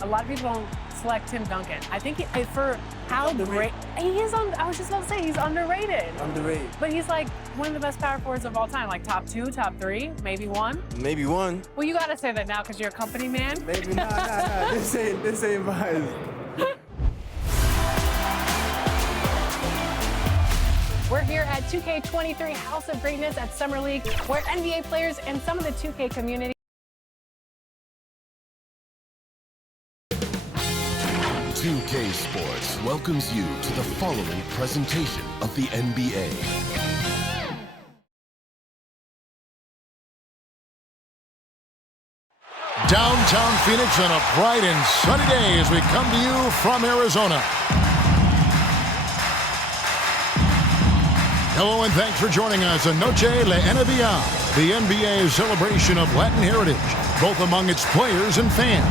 A lot of people don't select Tim Duncan. I think for how great he is I was just about to say he's underrated. Underrated. But he's like one of the best power forwards of all time, like top 2, top 3, maybe 1. Maybe 1. Well, you gotta say that now because you're a company man. Maybe nah. This ain't mine. We're here at 2K23 House of Greatness at Summer League, where NBA players and some of the 2K community 2K Sports welcomes you to the following presentation of the NBA. Downtown Phoenix on a bright and sunny day as we come to you from Arizona. Hello and thanks for joining us on Noche La NBA, the NBA's celebration of Latin heritage, both among its players and fans.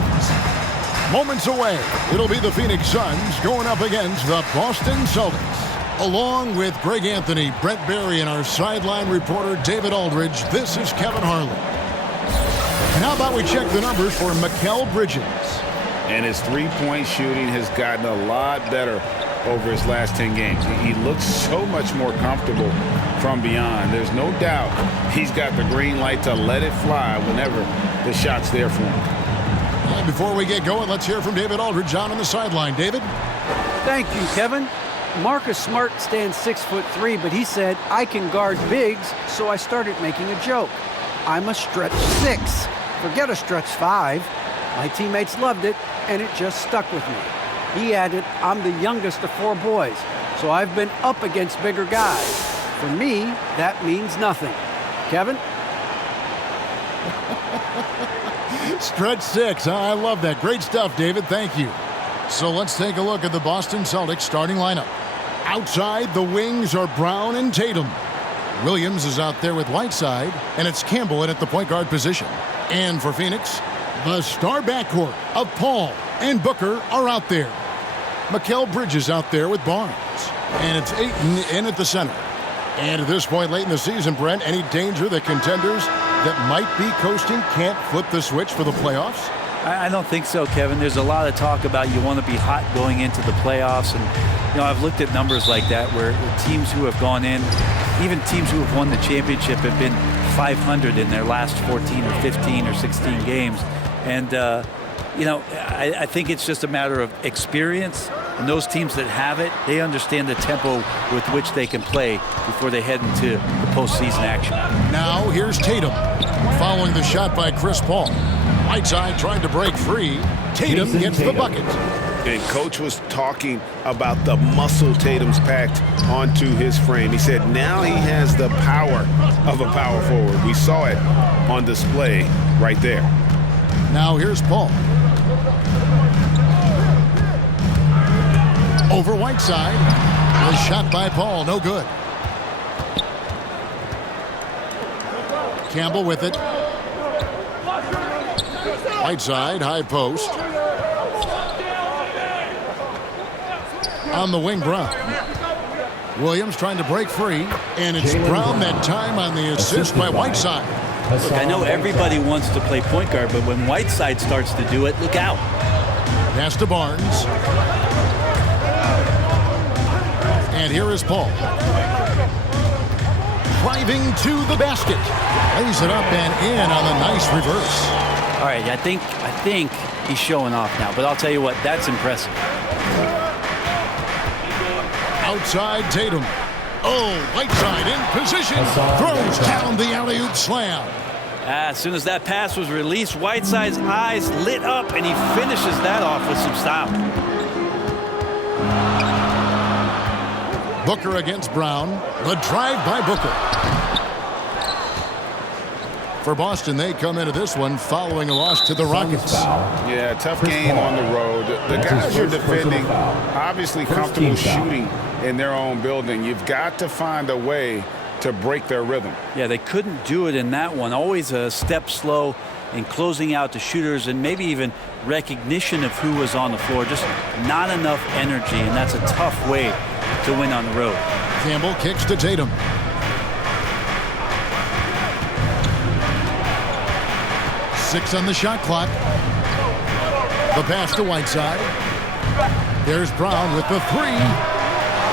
Moments away, it'll be the Phoenix Suns going up against the Boston Celtics. Along with Greg Anthony, Brett Barry, and our sideline reporter David Aldridge, this is Kevin Harlan. And how about we check the numbers for Mikal Bridges? And his three-point shooting has gotten a lot better over his last 10 games. He looks so much more comfortable from beyond. There's no doubt he's got the green light to let it fly whenever the shot's there for him. And before we get going, let's hear from David Aldridge on the sideline. David? Thank you, Kevin. Marcus Smart stands 6'3", but he said, I can guard bigs, so I started making a joke. I'm a stretch 6. Forget a stretch 5. My teammates loved it, and it just stuck with me. He added, I'm the youngest of 4 boys, so I've been up against bigger guys. For me, that means nothing. Kevin? Stretch 6. I love that. Great stuff, David. Thank you. So let's take a look at the Boston Celtics starting lineup. Outside, the wings are Brown and Tatum. Williams is out there with Whiteside, and it's Campbell in at the point guard position. And for Phoenix, the star backcourt of Paul and Booker are out there. Mikal Bridges out there with Barnes. And it's Ayton in at the center. And at this point late in the season, Brent, any danger that contenders that might be coasting can't flip the switch for the playoffs? I don't think so, Kevin. There's a lot of talk about you want to be hot going into the playoffs. And, I've looked at numbers like that where teams who have gone in, even teams who have won the championship have been 500 in their last 14 or 15 or 16 games. And, I think it's just a matter of experience. And those teams that have it, they understand the tempo with which they can play before they head into the postseason action. Now here's Tatum, following the shot by Chris Paul. Whiteside trying to break free. Tatum gets the bucket. And Coach was talking about the muscle Tatum's packed onto his frame. He said now he has the power of a power forward. We saw it on display right there. Now here's Paul. Over Whiteside. A shot by Paul, no good. Campbell with it. Whiteside, high post. On the wing, Brown. Williams trying to break free, and it's Brown that time on the assist by Whiteside. Look, I know everybody wants to play point guard, but when Whiteside starts to do it, look out. Pass to Barnes. And here is Paul. Driving to the basket. Lays it up and in on the nice reverse. All right, I think he's showing off now, but I'll tell you what, that's impressive. Outside Tatum. Oh, Whiteside in position. Throws down the alley-oop slam. As soon as that pass was released, Whiteside's eyes lit up, and he finishes that off with some style. Booker against Brown. The drive by Booker. For Boston, they come into this one following a loss to the Rockets. Yeah, tough game on the road. The guys are defending, obviously comfortable shooting in their own building. You've got to find a way to break their rhythm. Yeah, they couldn't do it in that one. Always a step slow in closing out the shooters and maybe even recognition of who was on the floor. Just not enough energy, and that's a tough way to win on the road. Campbell kicks to Tatum. Six on the shot clock. The pass to Whiteside. There's Brown with the three.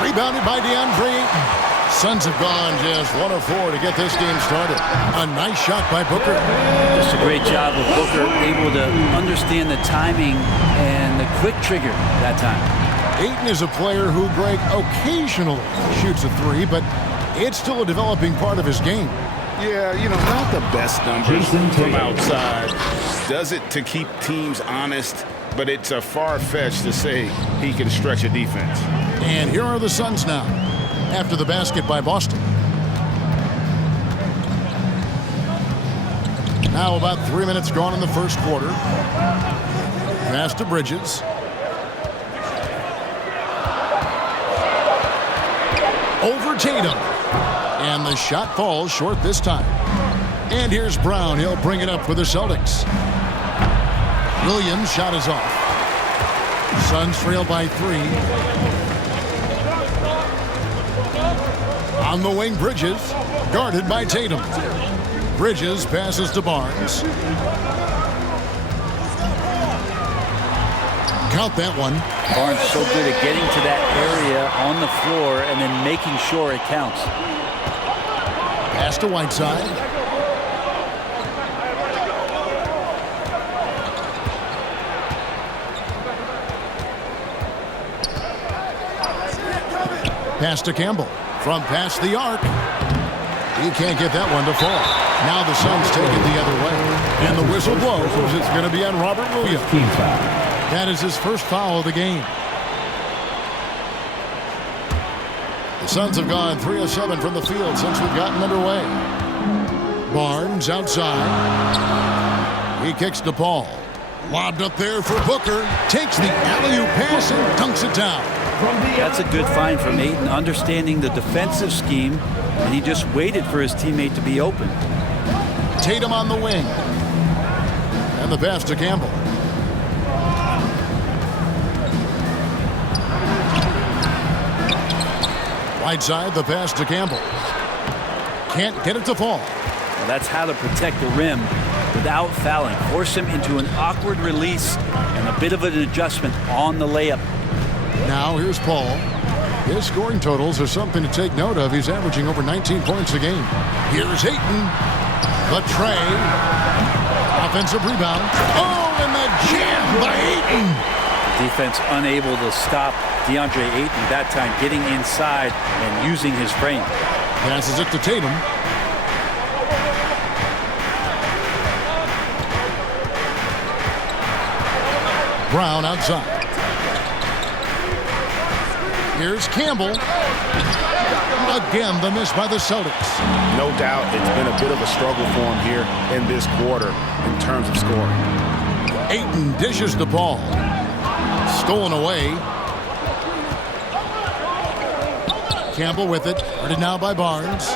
Rebounded by DeAndre Ayton. Suns have gone just 1 of 4 to get this game started. A nice shot by Booker. Just a great job of Booker, able to understand the timing and the quick trigger that time. Ayton is a player who, Greg, occasionally shoots a three, but it's still a developing part of his game. Yeah, not the best numbers from outside. Does it to keep teams honest, but it's a far-fetched to say he can stretch a defense. And here are the Suns now, after the basket by Boston. Now about 3 minutes gone in the first quarter. Pass to Bridges. Over Tatum. And the shot falls short this time. And here's Brown. He'll bring it up for the Celtics. Williams' shot is off. Suns trail by 3. On the wing, Bridges, guarded by Tatum. Bridges passes to Barnes. Count that one. Barnes so good at getting to that area on the floor and then making sure it counts. Pass to Whiteside. Pass to Campbell. From past the arc. He can't get that one to fall. Now the Suns take it the other way. And the whistle blows. It's going to be on Robert Williams. That is his first foul of the game. The Suns have gone 3 of 7 from the field since we've gotten underway. Barnes outside. He kicks to Paul. Lobbed up there for Booker. Takes the alley-oop pass and dunks it down. That's a good find from Ayton, understanding the defensive scheme, and he just waited for his teammate to be open. Tatum on the wing. And the pass to Campbell. Whiteside, the pass to Campbell. Can't get it to fall. Well, that's how to protect the rim without fouling. Force him into an awkward release and a bit of an adjustment on the layup. Now here's Paul. His scoring totals are something to take note of. He's averaging over 19 points a game. Here's Ayton. The tray. Offensive rebound. Oh, and the jam by Ayton. Defense unable to stop DeAndre Ayton that time, getting inside and using his frame. Passes it to Tatum. Brown outside. Here's Campbell. Again, the miss by the Celtics. No doubt it's been a bit of a struggle for him here in this quarter in terms of scoring. Ayton dishes the ball. Stolen away. Campbell with it. Guarded now by Barnes.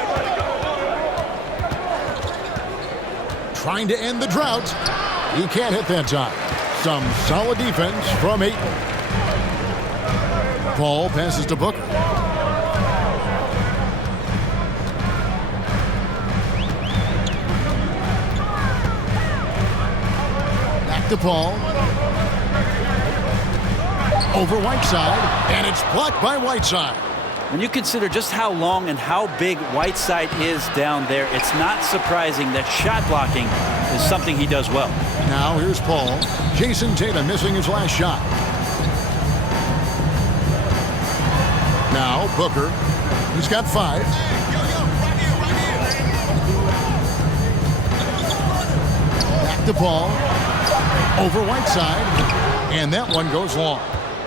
Trying to end the drought. He can't hit that time. Some solid defense from Ayton. Paul passes to Booker. Back to Paul. Over Whiteside, and it's blocked by Whiteside. When you consider just how long and how big Whiteside is down there, it's not surprising that shot blocking is something he does well. Now here's Paul. Jason Tatum missing his last shot. Now Booker. He's got 5. Back to Paul. Over Whiteside. And that one goes long.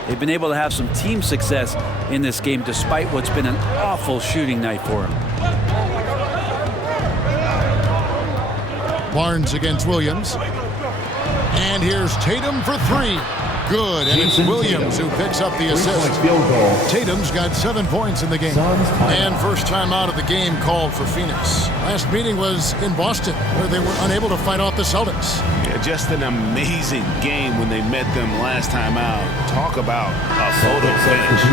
They've been able to have some team success in this game despite what's been an awful shooting night for him. Barnes against Williams. And here's Tatum for 3. Good, and it's Williams who picks up the assist. Tatum's got 7 points in the game. And first time out of the game called for Phoenix. Last meeting was in Boston, where they were unable to fight off the Celtics. Yeah, just an amazing game when they met them last time out. Talk about a photo finish.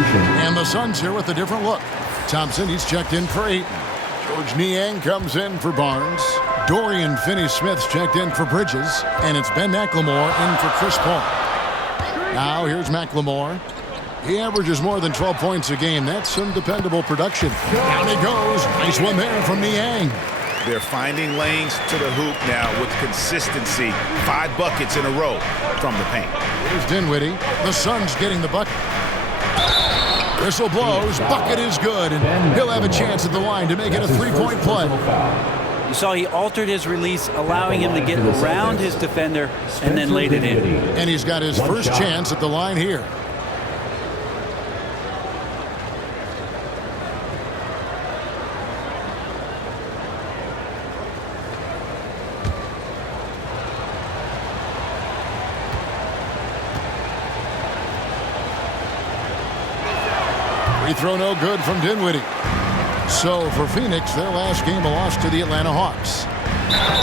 And the Suns here with a different look. Thompson, he's checked in for Ayton. George Niang comes in for Barnes. Dorian Finney-Smith's checked in for Bridges. And it's Ben McLemore in for Chris Paul. Now here's McLemore. He averages more than 12 points a game. That's some dependable production. Down he goes. Nice one there from Niang. They're finding lanes to the hoop now with consistency. 5 buckets in a row from the paint. Here's Dinwiddie. The Suns getting the bucket. Whistle blows. Bucket is good. And he'll have a chance at the line to make it a 3-point play. You saw he altered his release, allowing him to get around his defender and then laid it in. And he's got his first chance at the line here. Free throw no good from Dinwiddie. So for Phoenix, their last game a loss to the Atlanta Hawks.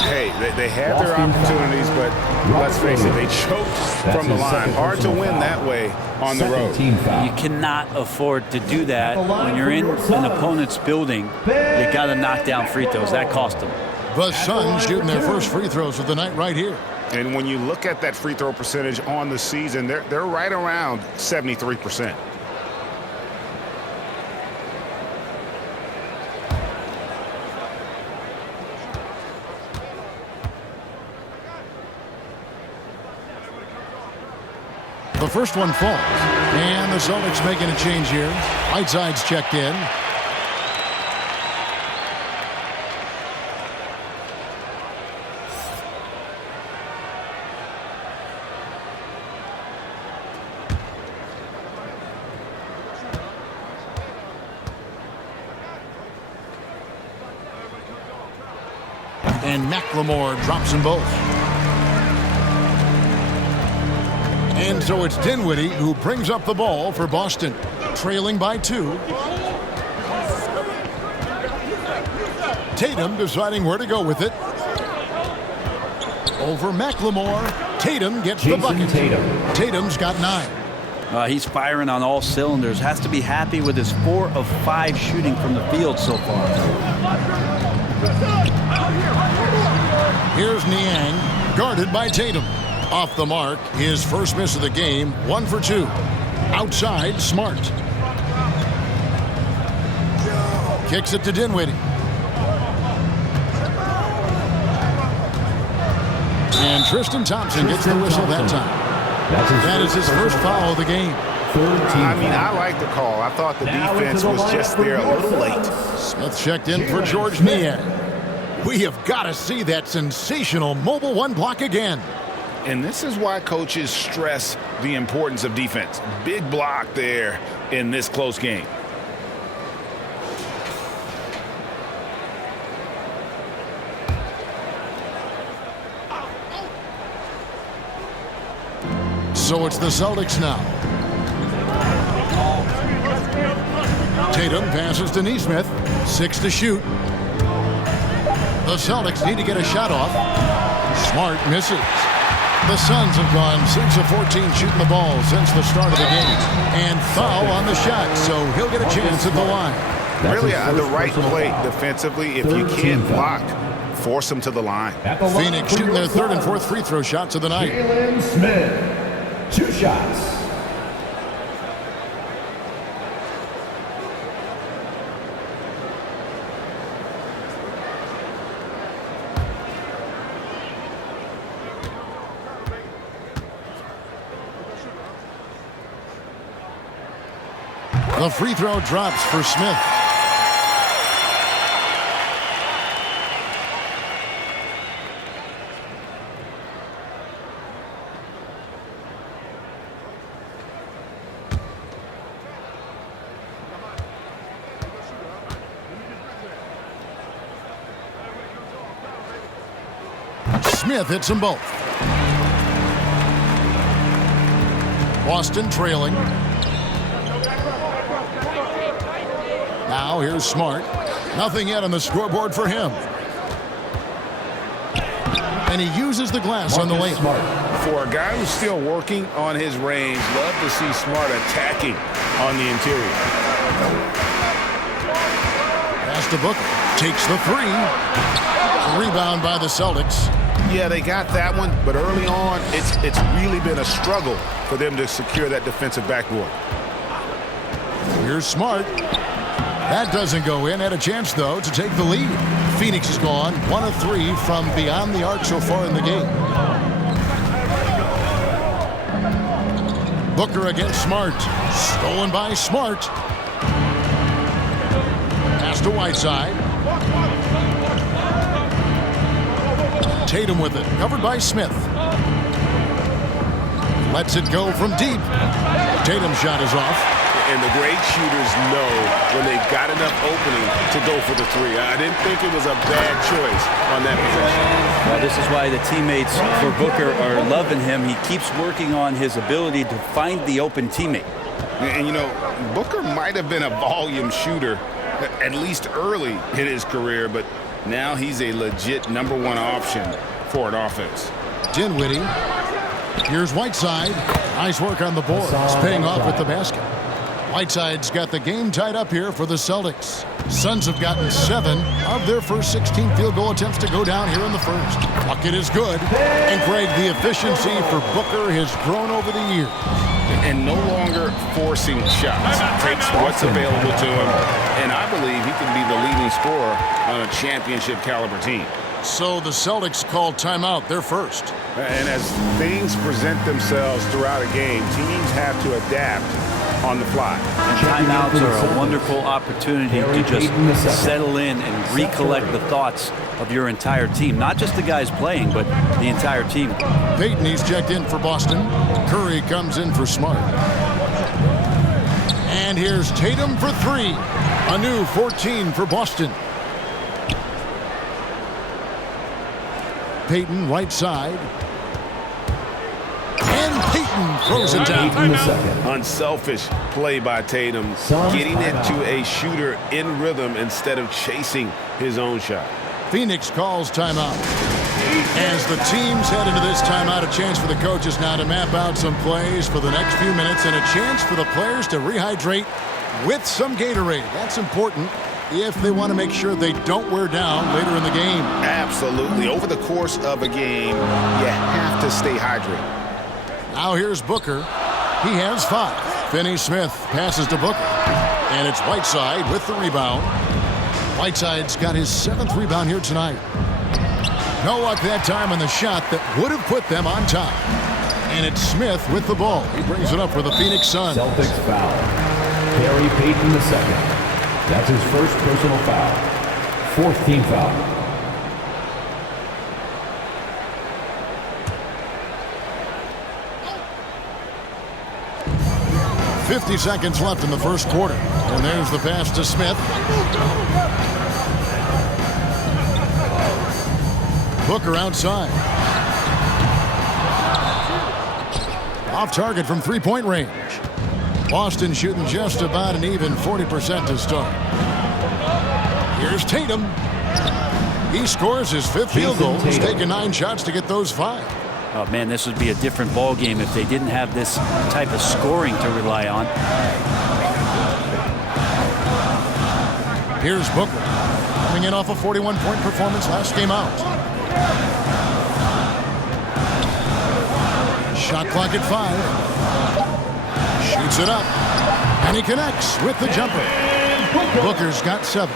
Hey, they had their opportunities, but let's face it, they choked from the line. Hard to win that way on the road. You cannot afford to do that when you're in an opponent's building. You got to knock down free throws. That cost them. The Suns shooting their first free throws of the night right here. And when you look at that free throw percentage on the season, they're right around 73%. The first one falls. And the Celtics making a change here. Whiteside's checked in. And McLemore drops them both. And so it's Dinwiddie who brings up the ball for Boston, trailing by 2. Tatum deciding where to go with it. Over McLemore. Tatum gets the bucket. Tatum's got 9. He's firing on all cylinders. Has to be happy with his 4 of 5 shooting from the field so far. Here's Niang, guarded by Tatum. Off the mark, his first miss of the game, 1 for 2. Outside, Smart. Kicks it to Dinwiddie. And Tristan Thompson gets the whistle that time. That is his first foul of the game. I mean, I like the call. I thought the defense was just there a little late. Smith checked in for George Niang. We have got to see that sensational mobile 1 block again. And this is why coaches stress the importance of defense. Big block there in this close game. So it's the Celtics now. Tatum passes to Nesmith. 6 to shoot. The Celtics need to get a shot off. Smart misses. The Suns have gone 6 of 14 shooting the ball since the start of the game. And foul on the shot, so he'll get a chance at the line. Really, the right play defensively. If you can't block, force them to the line. Phoenix shooting their 3rd and 4th free throw shots of the night. Jalen Smith, 2 shots. The free throw drops for Smith. Smith hits them both. Boston trailing. Now here's Smart. Nothing yet on the scoreboard for him. And he uses the glass on the layup. For a guy who's still working on his range, love to see Smart attacking on the interior. Pass to Booker. Takes the three. Rebound by the Celtics. Yeah, they got that one, but early on, it's really been a struggle for them to secure that defensive backboard. Here's Smart. That doesn't go in. Had a chance, though, to take the lead. Phoenix is gone 1 of 3 from beyond the arc so far in the game. Booker against Smart. Stolen by Smart. Pass to Whiteside. Tatum with it. Covered by Smith. Lets it go from deep. Tatum's shot is off. And the great shooters know when they've got enough opening to go for the three. I didn't think it was a bad choice on that possession. Well, this is why the teammates for Booker are loving him. He keeps working on his ability to find the open teammate. And, you know, Booker might have been a volume shooter, at least early in his career, but now he's a legit #1 option for an offense. Dinwiddie. Here's Whiteside. Nice work on the board. It's paying off with the basket. Whiteside's got the game tied up here for the Celtics. Suns have gotten 7 of their first 16 field goal attempts to go down here in the first. Bucket is good. And Greg, the efficiency for Booker has grown over the years. And no longer forcing shots. Takes what's available to him. And I believe he can be the leading scorer on a championship caliber team. So the Celtics called timeout. They're first. And as things present themselves throughout a game, teams have to adapt on the fly. And timeouts are a wonderful opportunity to just settle in and recollect the thoughts of your entire team. Not just the guys playing, but the entire team. Payton, he's checked in for Boston. Curry comes in for Smart. And here's Tatum for 3. A new 14 for Boston. Payton, right side. And Payton throws it down. Unselfish play by Tatum, getting it to a shooter in rhythm instead of chasing his own shot. Phoenix calls timeout. As the teams head into this timeout, a chance for the coaches now to map out some plays for the next few minutes and a chance for the players to rehydrate with some Gatorade. That's important if they want to make sure they don't wear down later in the game. Absolutely. Over the course of a game, you have to stay hydrated. Now here's Booker. He has 5. Finney-Smith passes to Booker. And it's Whiteside with the rebound. Whiteside's got his 7th rebound here tonight. No luck that time on the shot that would have put them on top. And it's Smith with the ball. He brings it up for the Phoenix Suns. Celtics foul. Gary Payton II. That's his first personal foul. 4th team foul. .50 seconds left in the first quarter. And there's the pass to Smith. Booker outside. Off target from three-point range. Boston shooting just about an even 40% to start. Here's Tatum. He scores his 5th field goal. He's taken 9 shots to get those 5. Oh, man, this would be a different ball game if they didn't have this type of scoring to rely on. Here's Booker. Coming in off a 41-point performance last game out. Shot clock at 5. Shoots it up. And he connects with the jumper. Booker's got 7.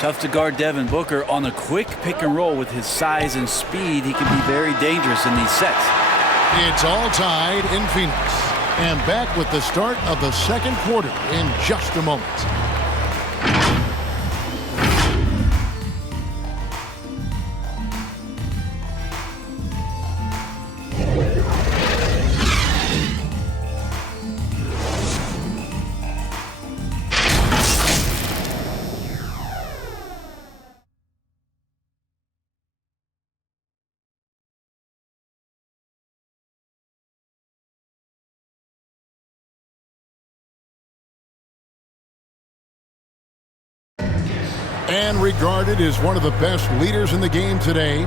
Tough to guard Devin Booker on a quick pick and roll with his size and speed. He can be very dangerous in these sets. It's all tied in Phoenix. And back with the start of the second quarter in just a moment. And regarded as one of the best leaders in the game today,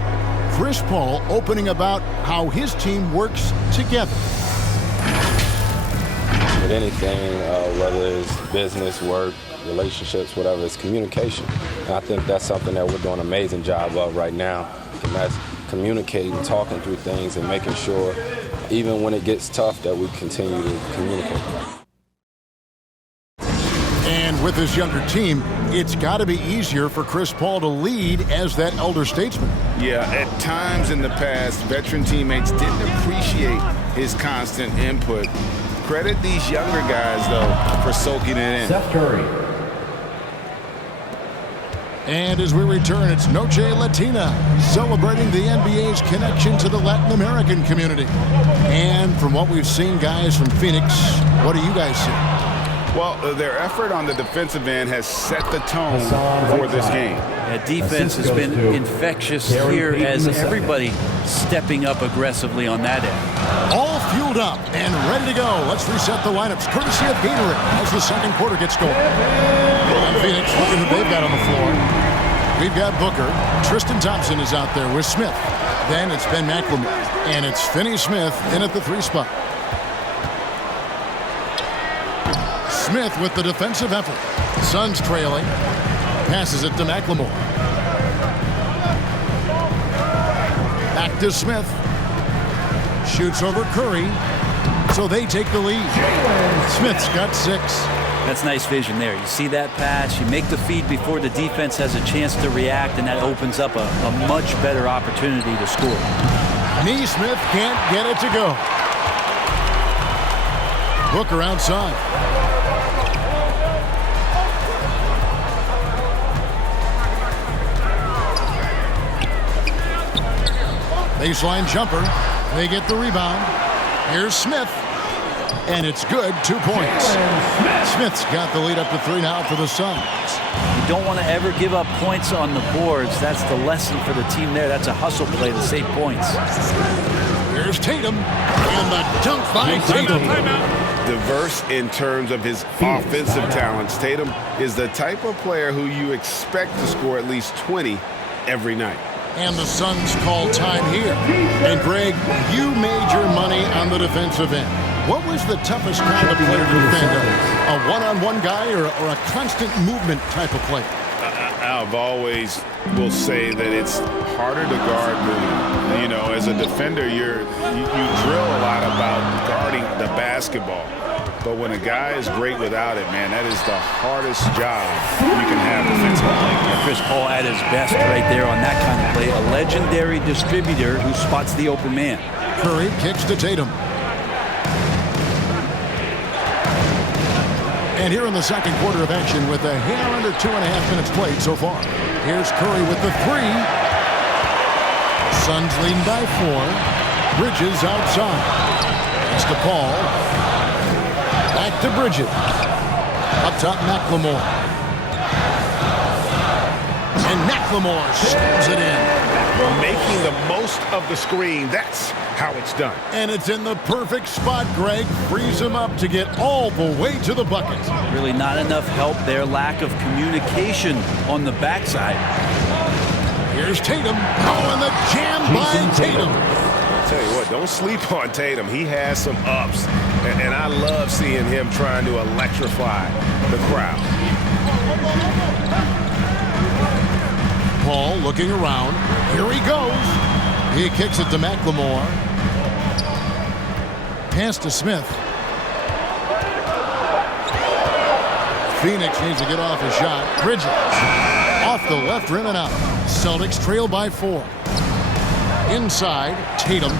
Chris Paul opening about how his team works together. With anything, whether it's business, work, relationships, whatever. It's communication. And I think that's something that we're doing an amazing job of right now. And that's communicating, talking through things, and making sure, even when it gets tough, that we continue to communicate. And with this younger team, it's got to be easier for Chris Paul to lead as that elder statesman. Yeah, at times in the past, veteran teammates didn't appreciate his constant input. Credit these younger guys, though, for soaking it in. Seth Curry. And as we return, it's Noche Latina, celebrating the NBA's connection to the Latin American community. And from what we've seen, guys, from Phoenix, what do you guys see? Well, their effort on the defensive end has set the tone for this game. Yeah, defense has been infectious here as everybody stepping up aggressively on that end. All fueled up and ready to go. Let's reset the lineups, courtesy of Gatorade, as the second quarter gets going. And Phoenix, look at who they've got on the floor. We've got Booker. Tristan Thompson is out there with Smith. Then it's Ben McLemore. And it's Finney Smith in at the 3 spot. Smith with the defensive effort. Suns trailing. Passes it to McLemore. Back to Smith. Shoots over Curry. So they take the lead. Smith's got 6. That's nice vision there. You see that pass, you make the feed before the defense has a chance to react, and that opens up a much better opportunity to score. Neesmith can't get it to go. Booker outside. Baseline jumper. They get the rebound. Here's Smith. And it's good. 2 points. Smith's got the lead up to 3 now for the Suns. You don't want to ever give up points on the boards. That's the lesson for the team there. That's a hustle play to save points. Here's Tatum. And the dunk by Tatum. Diverse in terms of his offensive talents. Tatum is the type of player who you expect to score at least 20 every night. And the Suns call time here. And Greg, you made your money on the defensive end. What was the toughest kind of player to defend? A one-on-one guy or a constant movement type of player? I've always will say that it's harder to guard movement. You know, as a defender, you drill a lot about guarding the basketball. But when a guy is great without it, man, that is the hardest job you can have defensively. Chris Paul at his best right there on that kind of play. A legendary distributor who spots the open man. Curry kicks to Tatum. And here in the second quarter of action with a hair under 2.5 minutes played so far. Here's Curry with the 3. Suns leading by 4. Bridges outside. Pass to Paul. Back to Bridges. Up top, McLemore. And McLemore slams it in. Making the most of the screen. That's how it's done. And it's in the perfect spot, Greg. Frees him up to get all the way to the bucket. Really not enough help there. Lack of communication on the backside. Here's Tatum. Oh, and the jam by Tatum. I'll tell you what, don't sleep on Tatum. He has some ups. And I love seeing him trying to electrify the crowd. Paul looking around. Here he goes. He kicks it to McLemore. Pass to Smith. Phoenix needs to get off a shot. Bridges. Off the left rim and out. Celtics trail by 4. Inside, Tatum.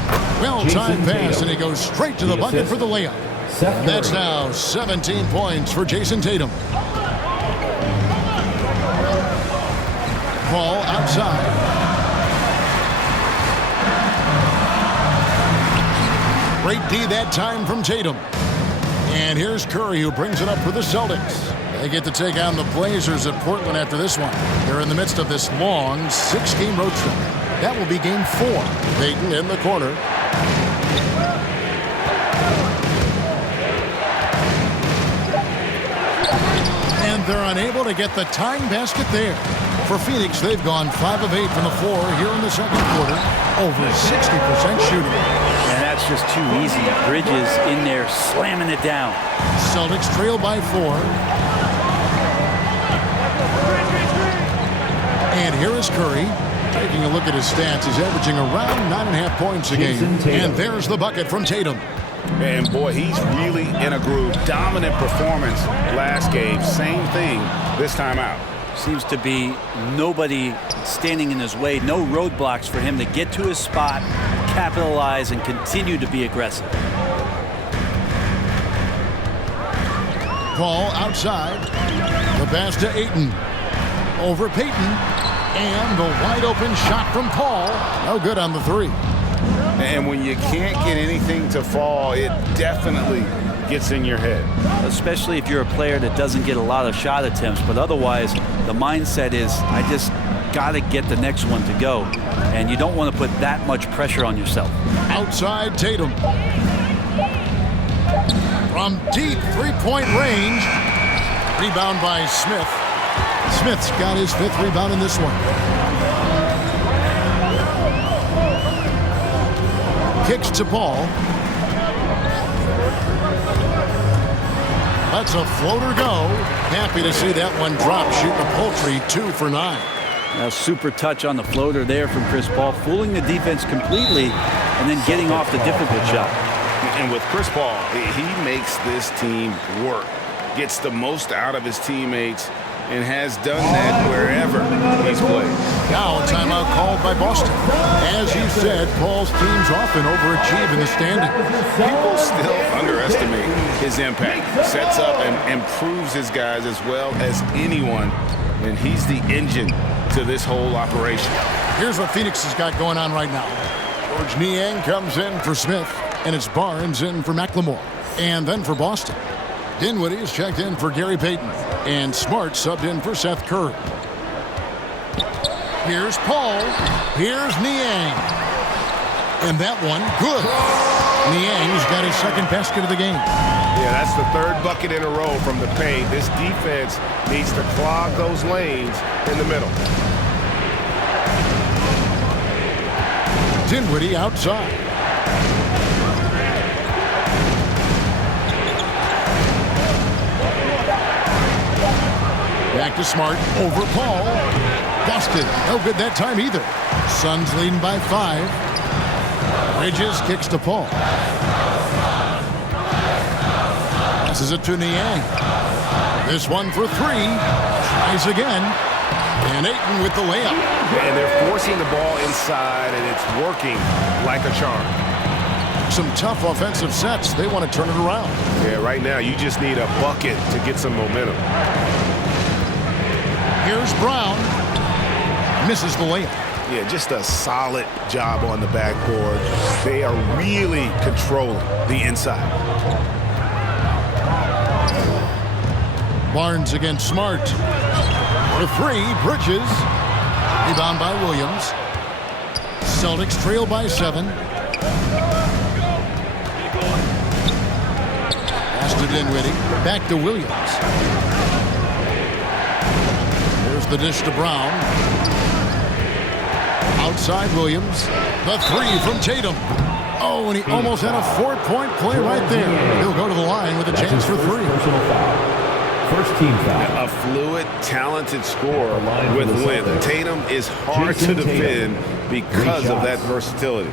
Well-timed pass, and he goes straight to the bucket for the layup. That's now 17 points for Jason Tatum. Paul outside. Great D that time from Tatum. And here's Curry, who brings it up for the Celtics. They get to take on the Blazers at Portland after this one. They're in the midst of this long 6-game road trip. That will be game 4. Payton in the corner. And they're unable to get the tying basket there. For Phoenix, they've gone 5 of 8 from the floor here in the second quarter. Over 60% shooting. And that's just too easy. Bridges in there slamming it down. Celtics trail by 4. And here is Curry. Taking a look at his stats, he's averaging around 9.5 points a game. And there's the bucket from Tatum. And boy, he's really in a groove. Dominant performance last game. Same thing this time out. Seems to be nobody standing in his way. No roadblocks for him to get to his spot, capitalize, and continue to be aggressive. Paul outside. The pass to Ayton. Over Payton. And the wide open shot from Paul. No good on the three. And when you can't get anything to fall, it definitely gets in your head. Especially if you're a player that doesn't get a lot of shot attempts. But otherwise, the mindset is, I just got to get the next one to go. And you don't want to put that much pressure on yourself. Outside Tatum. From deep three-point range. Rebound by Smith. Smith's got his 5th rebound in this one. Kicks to Paul. Lets a floater go. Happy to see that one drop, shooting a paltry 2 for 9. A super touch on the floater there from Chris Paul, fooling the defense completely and then getting off the difficult shot. And with Chris Paul, he makes this team work, gets the most out of his teammates, and has done that wherever he's played. Now a timeout called by Boston. As you said, Paul's teams often overachieve in the standings. People still underestimate his impact. Sets up and improves his guys as well as anyone, and he's the engine to this whole operation. Here's what Phoenix has got going on right now. George Niang comes in for Smith, and it's Barnes in for McLemore. And then for Boston, Dinwiddie is checked in for Gary Payton. And Smart subbed in for Seth Curry. Here's Paul. Here's Niang. And that one, good. Niang's got his 2nd basket of the game. Yeah, that's the 3rd bucket in a row from the paint. This defense needs to clog those lanes in the middle. Dinwiddie outside. Back to Smart, over Paul. Busted, no good that time either. Suns leading by 5. Bridges kicks to Paul. Passes it to Niang. This one for 3. Tries again. And Ayton with the layup. And they're forcing the ball inside, and it's working like a charm. Some tough offensive sets. They want to turn it around. Yeah, right now you just need a bucket to get some momentum. Here's Brown. Misses the layup. Yeah, just a solid job on the backboard. They are really controlling the inside. Barnes against Smart. For 3, Bridges. Rebound by Williams. Celtics trail by 7. Pass to Dinwiddie. Back to Williams. Here's the dish to Brown. Outside Williams. The 3 from Tatum. Oh, and he almost had a 4-point play right there. He'll go to the line with a chance for 3. First team foul. A fluid, talented scorer with length. Tatum is hard to defend because of that versatility.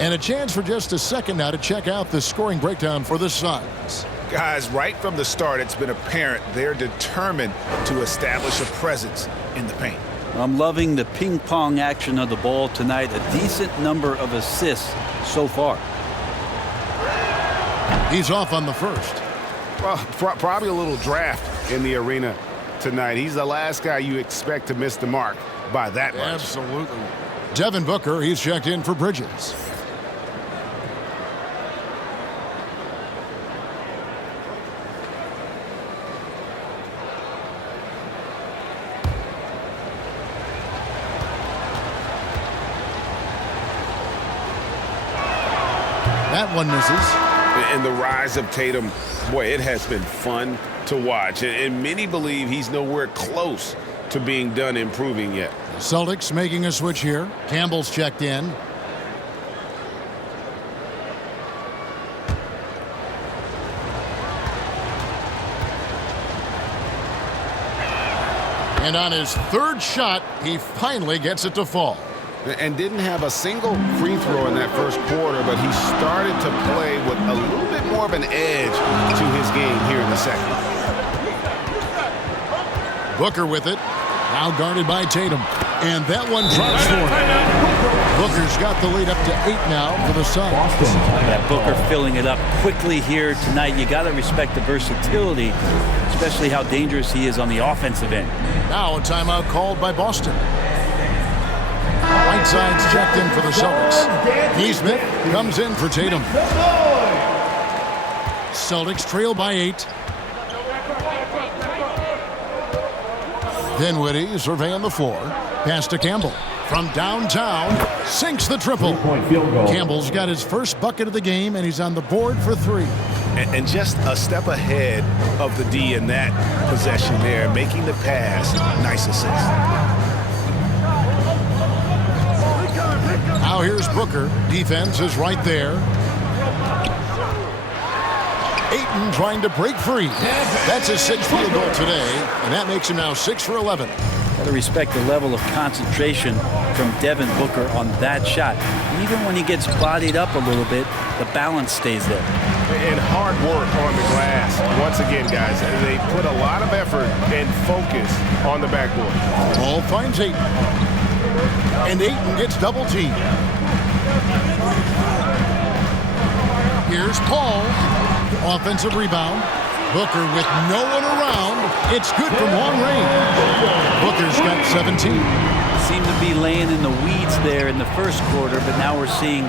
And a chance for just a second now to check out the scoring breakdown for the Suns. Guys, right from the start, it's been apparent they're determined to establish a presence in the paint. I'm loving the ping pong action of the ball tonight. A decent number of assists so far. He's off on the first. Well, probably a little draft in the arena tonight. He's the last guy you expect to miss the mark by that much. Absolutely. Devin Booker, he's checked in for Bridges. That one misses. And the rise of Tatum, boy, it has been fun to watch. And many believe he's nowhere close to being done improving yet. Celtics making a switch here. Campbell's checked in. And on his third shot, he finally gets it to fall. And didn't have a single free throw in that first quarter, but he started to play with a little bit more of an edge to his game here in the second. Booker with it. Now guarded by Tatum. And that one drops for him. Booker's got the lead up to 8 now for the Suns. Yeah, Booker filling it up quickly here tonight. You got to respect the versatility, especially how dangerous he is on the offensive end. Now a timeout called by Boston. Whiteside's checked in for the Celtics. Neesmith comes in for Tatum. Celtics trail by 8. Dinwiddie surveying the floor. Pass to Campbell. From downtown, sinks the triple. Campbell's got his first bucket of the game, and he's on the board for 3. And just a step ahead of the D in that possession there, making the pass. Nice assist. Now here's Booker. Defense is right there. Ayton trying to break free. That's his 6th field goal today, and that makes him now 6 for 11. Got to respect the level of concentration from Devin Booker on that shot. Even when he gets bodied up a little bit, the balance stays there. And hard work on the glass. Once again, guys, they put a lot of effort and focus on the backboard. Ball finds Ayton. And Ayton gets double teamed. Here's Paul. Offensive rebound. Booker with no one around. It's good from long range. Booker's got 17. Seemed to be laying in the weeds there in the first quarter, but now we're seeing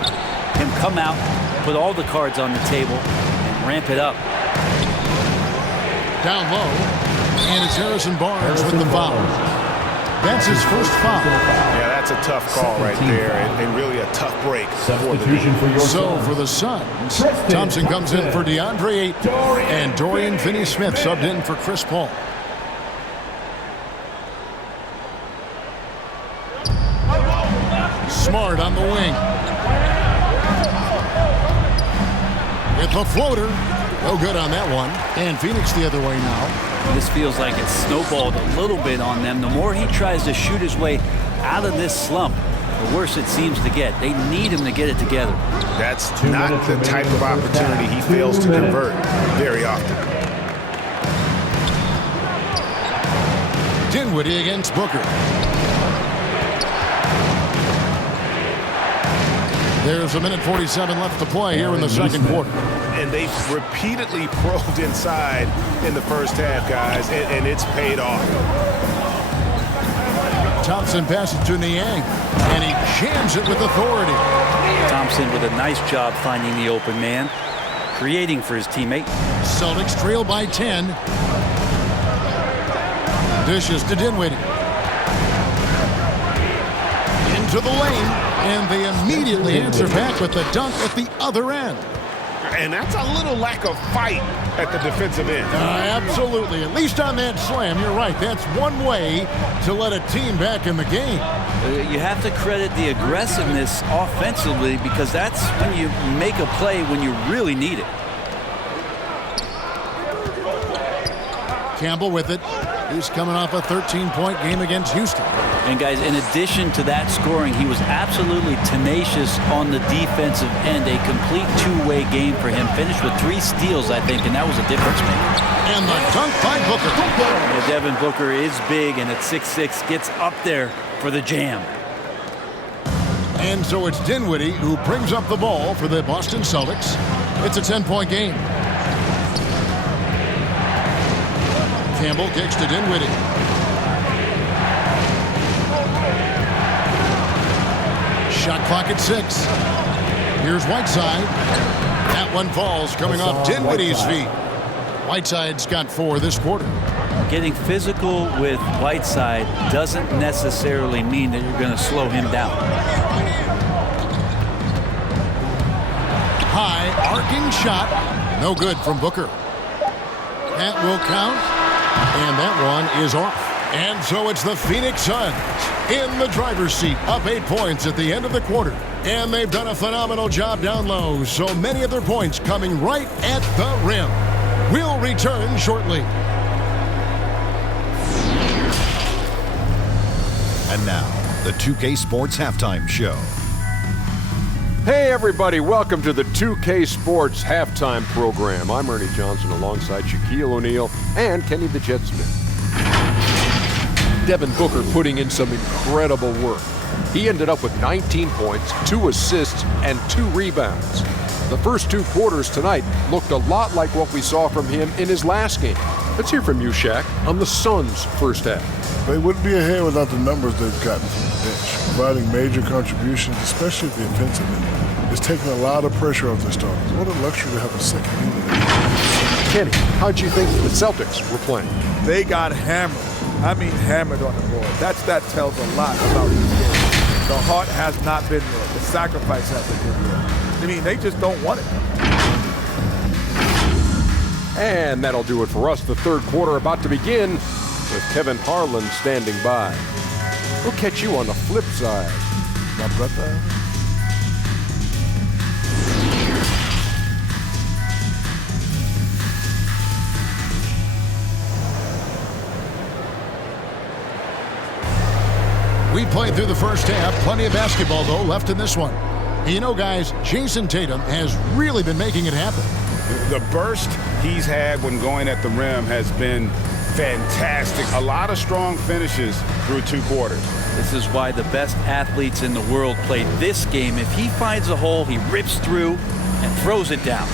him come out, put all the cards on the table, and ramp it up. Down low. And it's Harrison Barnes with the foul. That's his first foul. Yeah, that's a tough call right there, and really a tough break. So for the Suns, Thompson comes in for DeAndre Ayton, and Dorian Finney-Smith subbed in for Chris Paul. Smart on the wing. With the floater. No good on that one. And Phoenix the other way now. This feels like it's snowballed a little bit on them. The more he tries to shoot his way out of this slump, the worse it seems to get. They need him to get it together. That's not the type of opportunity he fails to convert very often. Dinwiddie against Booker. There's 1:47 left to play here in the second quarter. And they've repeatedly probed inside in the first half, guys, and it's paid off. Thompson passes to Niang, and he jams it with authority. Thompson with a nice job finding the open man, creating for his teammate. Celtics trail by 10. Dishes to Dinwiddie. Into the lane, and they immediately answer back with the dunk at the other end. And that's a little lack of fight at the defensive end. Absolutely. At least on that slam, you're right. That's one way to let a team back in the game. You have to credit the aggressiveness offensively, because that's when you make a play when you really need it. Campbell with it. He's coming off a 13-point game against Houston. And guys, in addition to that scoring, he was absolutely tenacious on the defensive end. A complete two-way game for him. Finished with 3 steals, I think, and that was a difference maker. And the dunk by Booker. Yeah, Devin Booker is big, and at 6'6", gets up there for the jam. And so it's Dinwiddie who brings up the ball for the Boston Celtics. It's a 10-point game. Campbell kicks to Dinwiddie. Shot clock at 6. Here's Whiteside. That one falls, coming off Dinwiddie's feet. Whiteside's got 4 this quarter. Getting physical with Whiteside doesn't necessarily mean that you're going to slow him down. High arcing shot. No good from Booker. That will count. And that one is off. And so it's the Phoenix Suns in the driver's seat, up 8 points at the end of the quarter. And they've done a phenomenal job down low, so many of their points coming right at the rim. We'll return shortly. And now, the 2K Sports Halftime Show. Hey everybody, welcome to the 2K Sports Halftime Program. I'm Ernie Johnson alongside Shaquille O'Neal and Kenny the Jet Smith. Devin Booker putting in some incredible work. He ended up with 19 points, 2 assists, and 2 rebounds. The first 2 quarters tonight looked a lot like what we saw from him in his last game. Let's hear from you, Shaq, on the Suns' first half. They wouldn't be ahead without the numbers they've gotten from the bench, providing major contributions, especially at the offensive end. It's taken a lot of pressure off their starters. What a luxury to have a second unit. Kenny, how'd you think the Celtics were playing? They got hammered. I mean hammered on the board. That tells a lot about these games. The heart has not been there. The sacrifice hasn't been there. I mean, they just don't want it. And that'll do it for us. The third quarter about to begin with Kevin Harlan standing by. We'll catch you on the flip side. My brother. We played through the first half. Plenty of basketball, though, left in this one. And you know, guys, Jason Tatum has really been making it happen. The burst he's had when going at the rim has been fantastic. A lot of strong finishes through 2 quarters. This is why the best athletes in the world play this game. If he finds a hole, he rips through and throws it down.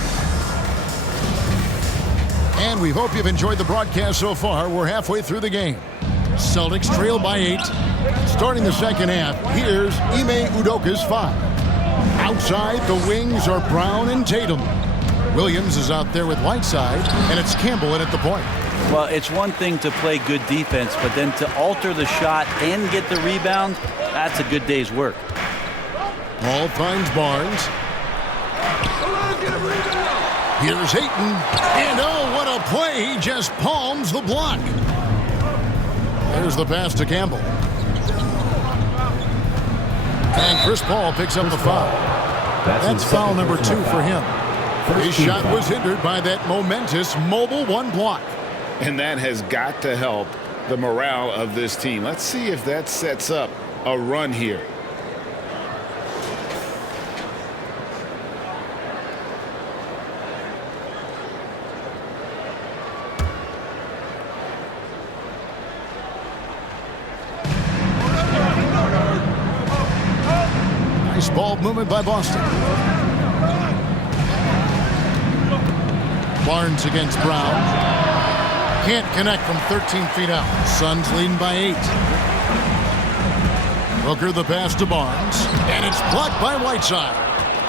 And we hope you've enjoyed the broadcast so far. We're halfway through the game. Celtics trail by 8. Starting the second half, here's Ime Udoka's 5. Outside, the wings are Brown and Tatum. Williams is out there with Whiteside, and it's Campbell in at the point. Well, it's one thing to play good defense, but then to alter the shot and get the rebound, that's a good day's work. Ball finds Barnes. Here's Ayton. And oh, what a play. He just palms the block. There's the pass to Campbell. And Chris Paul picks up the foul. That's foul number 2 for him. His shot was hindered by that momentous mobile 1 block. And that has got to help the morale of this team. Let's see if that sets up a run here. Nice ball movement by Boston. Barnes against Brown. Can't connect from 13 feet out. Suns leading by 8. Booker the pass to Barnes. And it's blocked by Whiteside.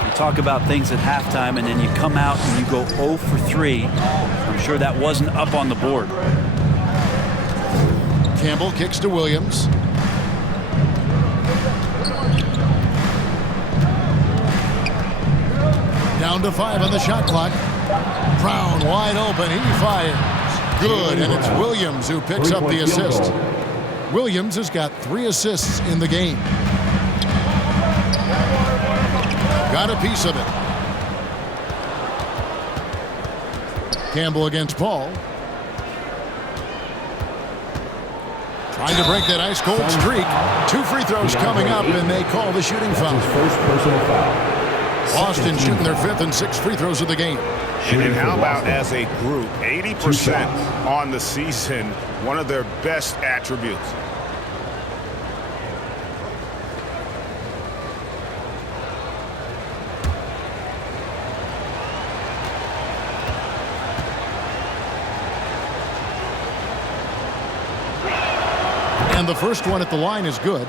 You talk about things at halftime, and then you come out and you go 0 for 3. I'm sure that wasn't up on the board. Campbell kicks to Williams. Down to 5 on the shot clock. Brown wide open. He fires. Good, and it's Williams who picks up the assist. Williams has got 3 assists in the game. Got a piece of it. Campbell against Paul. Trying to break that ice-cold streak. 2 free throws coming up, and they call the shooting foul. First personal foul. Boston shooting their 5th and 6th free throws of the game. And how about as a group, 80% on the season, one of their best attributes. And the first one at the line is good.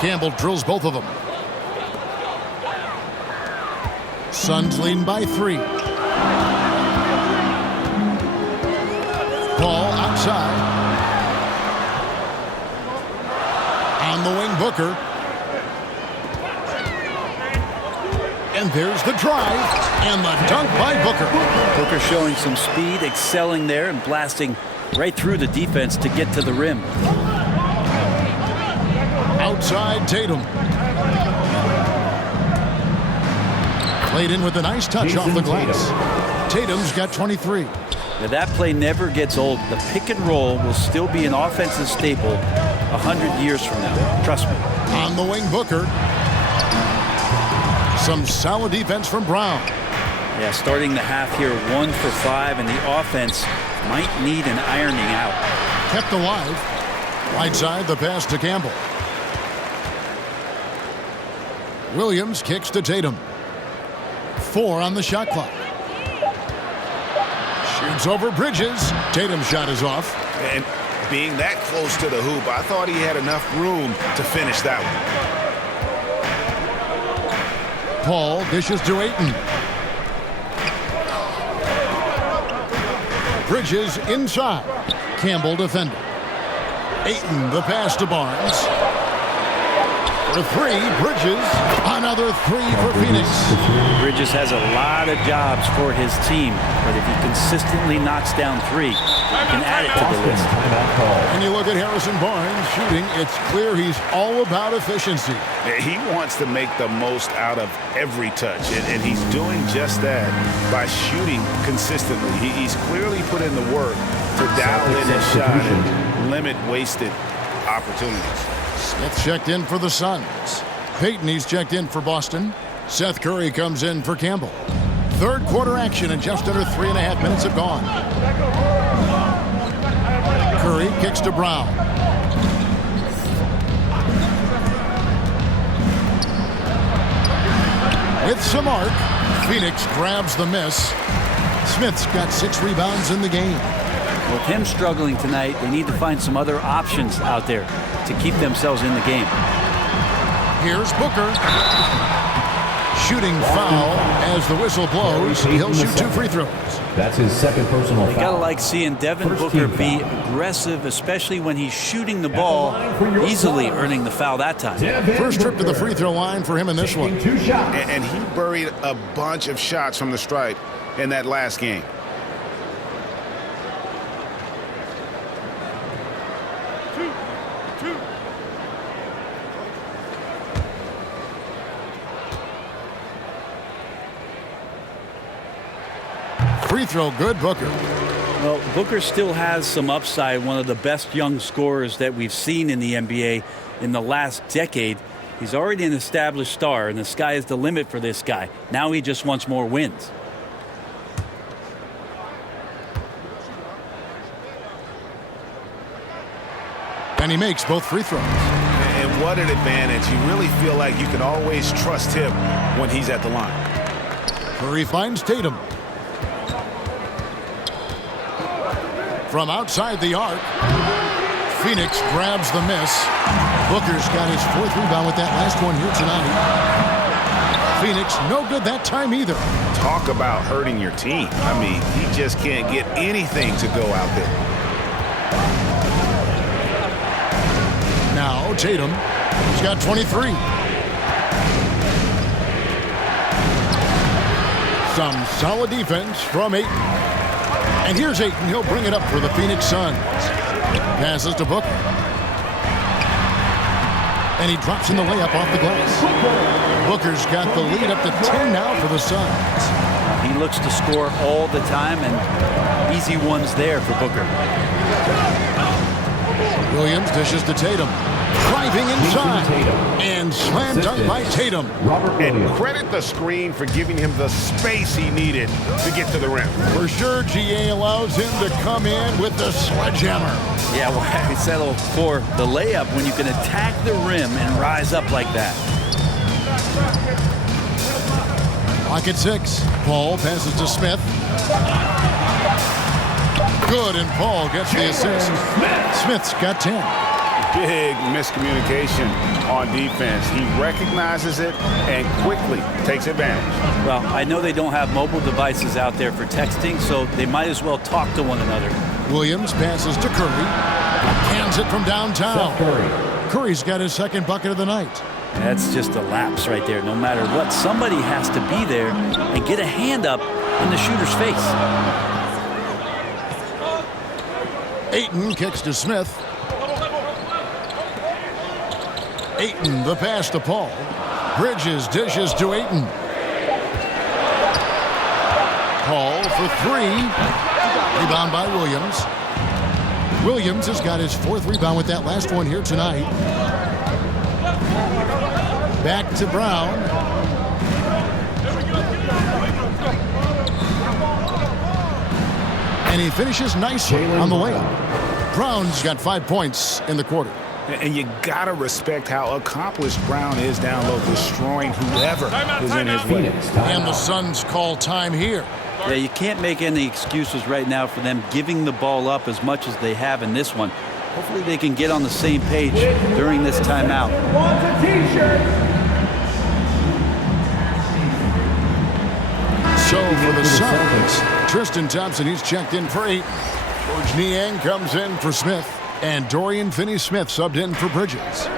Campbell drills both of them. Suns leading by 3. Ball outside. On the wing, Booker. And there's the drive and the dunk by Booker. Booker showing some speed, excelling there, and blasting right through the defense to get to the rim. Outside Tatum. Played in with a nice touch off the glass. Tatum's got 23. Now that play never gets old. The pick and roll will still be an offensive staple 100 years from now. Trust me. On the wing, Booker. Some solid defense from Brown. Yeah, starting the half here 1 for 5, and the offense might need an ironing out. Kept alive. Right side, the pass to Campbell. Williams kicks to Tatum. 4 on the shot clock. Shoots over Bridges. Tatum's shot is off. And being that close to the hoop, I thought he had enough room to finish that one. Paul dishes to Ayton. Bridges inside. Campbell defending. Ayton the pass to Barnes. For 3, Bridges. Another 3 for Phoenix. Bridges has a lot of jobs for his team, but if he consistently knocks down 3, he can add it to the list. And you look at Harrison Barnes shooting, it's clear he's all about efficiency. He wants to make the most out of every touch, and he's doing just that by shooting consistently. He's clearly put in the work to dial in his shot and limit wasted opportunities. Smith checked in for the Suns. Peyton, he's checked in for Boston. Seth Curry comes in for Campbell. Third quarter action, and just under 3.5 minutes have gone. Curry kicks to Brown. With some arc, Phoenix grabs the miss. Smith's got 6 rebounds in the game. With him struggling tonight, they need to find some other options out there to keep themselves in the game. Here's Booker. Shooting foul as the whistle blows. He'll shoot 2 free throws. That's his second personal foul. You gotta like seeing Devin Booker be aggressive, especially when he's shooting the ball, easily earning the foul that time. First trip to the free throw line for him in this one. And he buried a bunch of shots from the stripe in that last game. Free throw good, Booker. Well, Booker still has some upside, one of the best young scorers that we've seen in the NBA in the last decade. He's already an established star, and the sky is the limit for this guy. Now he just wants more wins. And he makes both free throws. And what an advantage. You really feel like you can always trust him when he's at the line. Curry finds Tatum. From outside the arc, Phoenix grabs the miss. Booker's got his 4th rebound with that last one here tonight. Phoenix no good that time either. Talk about hurting your team. I mean, he just can't get anything to go out there. Now Tatum, he's got 23. Some solid defense from Ayton. And here's Ayton. He'll bring it up for the Phoenix Suns. Passes to Booker. And he drops in the layup off the glass. Booker's got the lead up to 10 now for the Suns. He looks to score all the time, and easy ones there for Booker. Williams dishes to Tatum. Driving inside. And slam dunk by Tatum. And credit the screen for giving him the space he needed to get to the rim. For sure, GA allows him to come in with the sledgehammer. Yeah, why settle for the layup when you can attack the rim and rise up like that? Clock at 6. Paul passes to Smith. Good, and Paul gets the assist. Smith's got 10. Big miscommunication on defense. He recognizes it and quickly takes advantage. Well, I know they don't have mobile devices out there for texting, so they might as well talk to one another. Williams passes to Curry. Hands it from downtown. Curry's got his 2nd bucket of the night. That's just a lapse right there. No matter what, somebody has to be there and get a hand up in the shooter's face. Ayton kicks to Smith. Ayton, the pass to Paul. Bridges dishes to Ayton. Paul for three. Rebound by Williams. Williams has got his 4th rebound with that last one here tonight. Back to Brown. And he finishes nicely on the layup. Brown's got 5 points in the quarter. And you got to respect how accomplished Brown is down low, destroying whoever is in his way. And the Suns call time here. Yeah, you can't make any excuses right now for them giving the ball up as much as they have in this one. Hopefully they can get on the same page during this timeout. So for the Celtics, Tristan Thompson, he's checked in for 8. George Niang comes in for Smith. And Dorian Finney-Smith subbed in for Bridges. A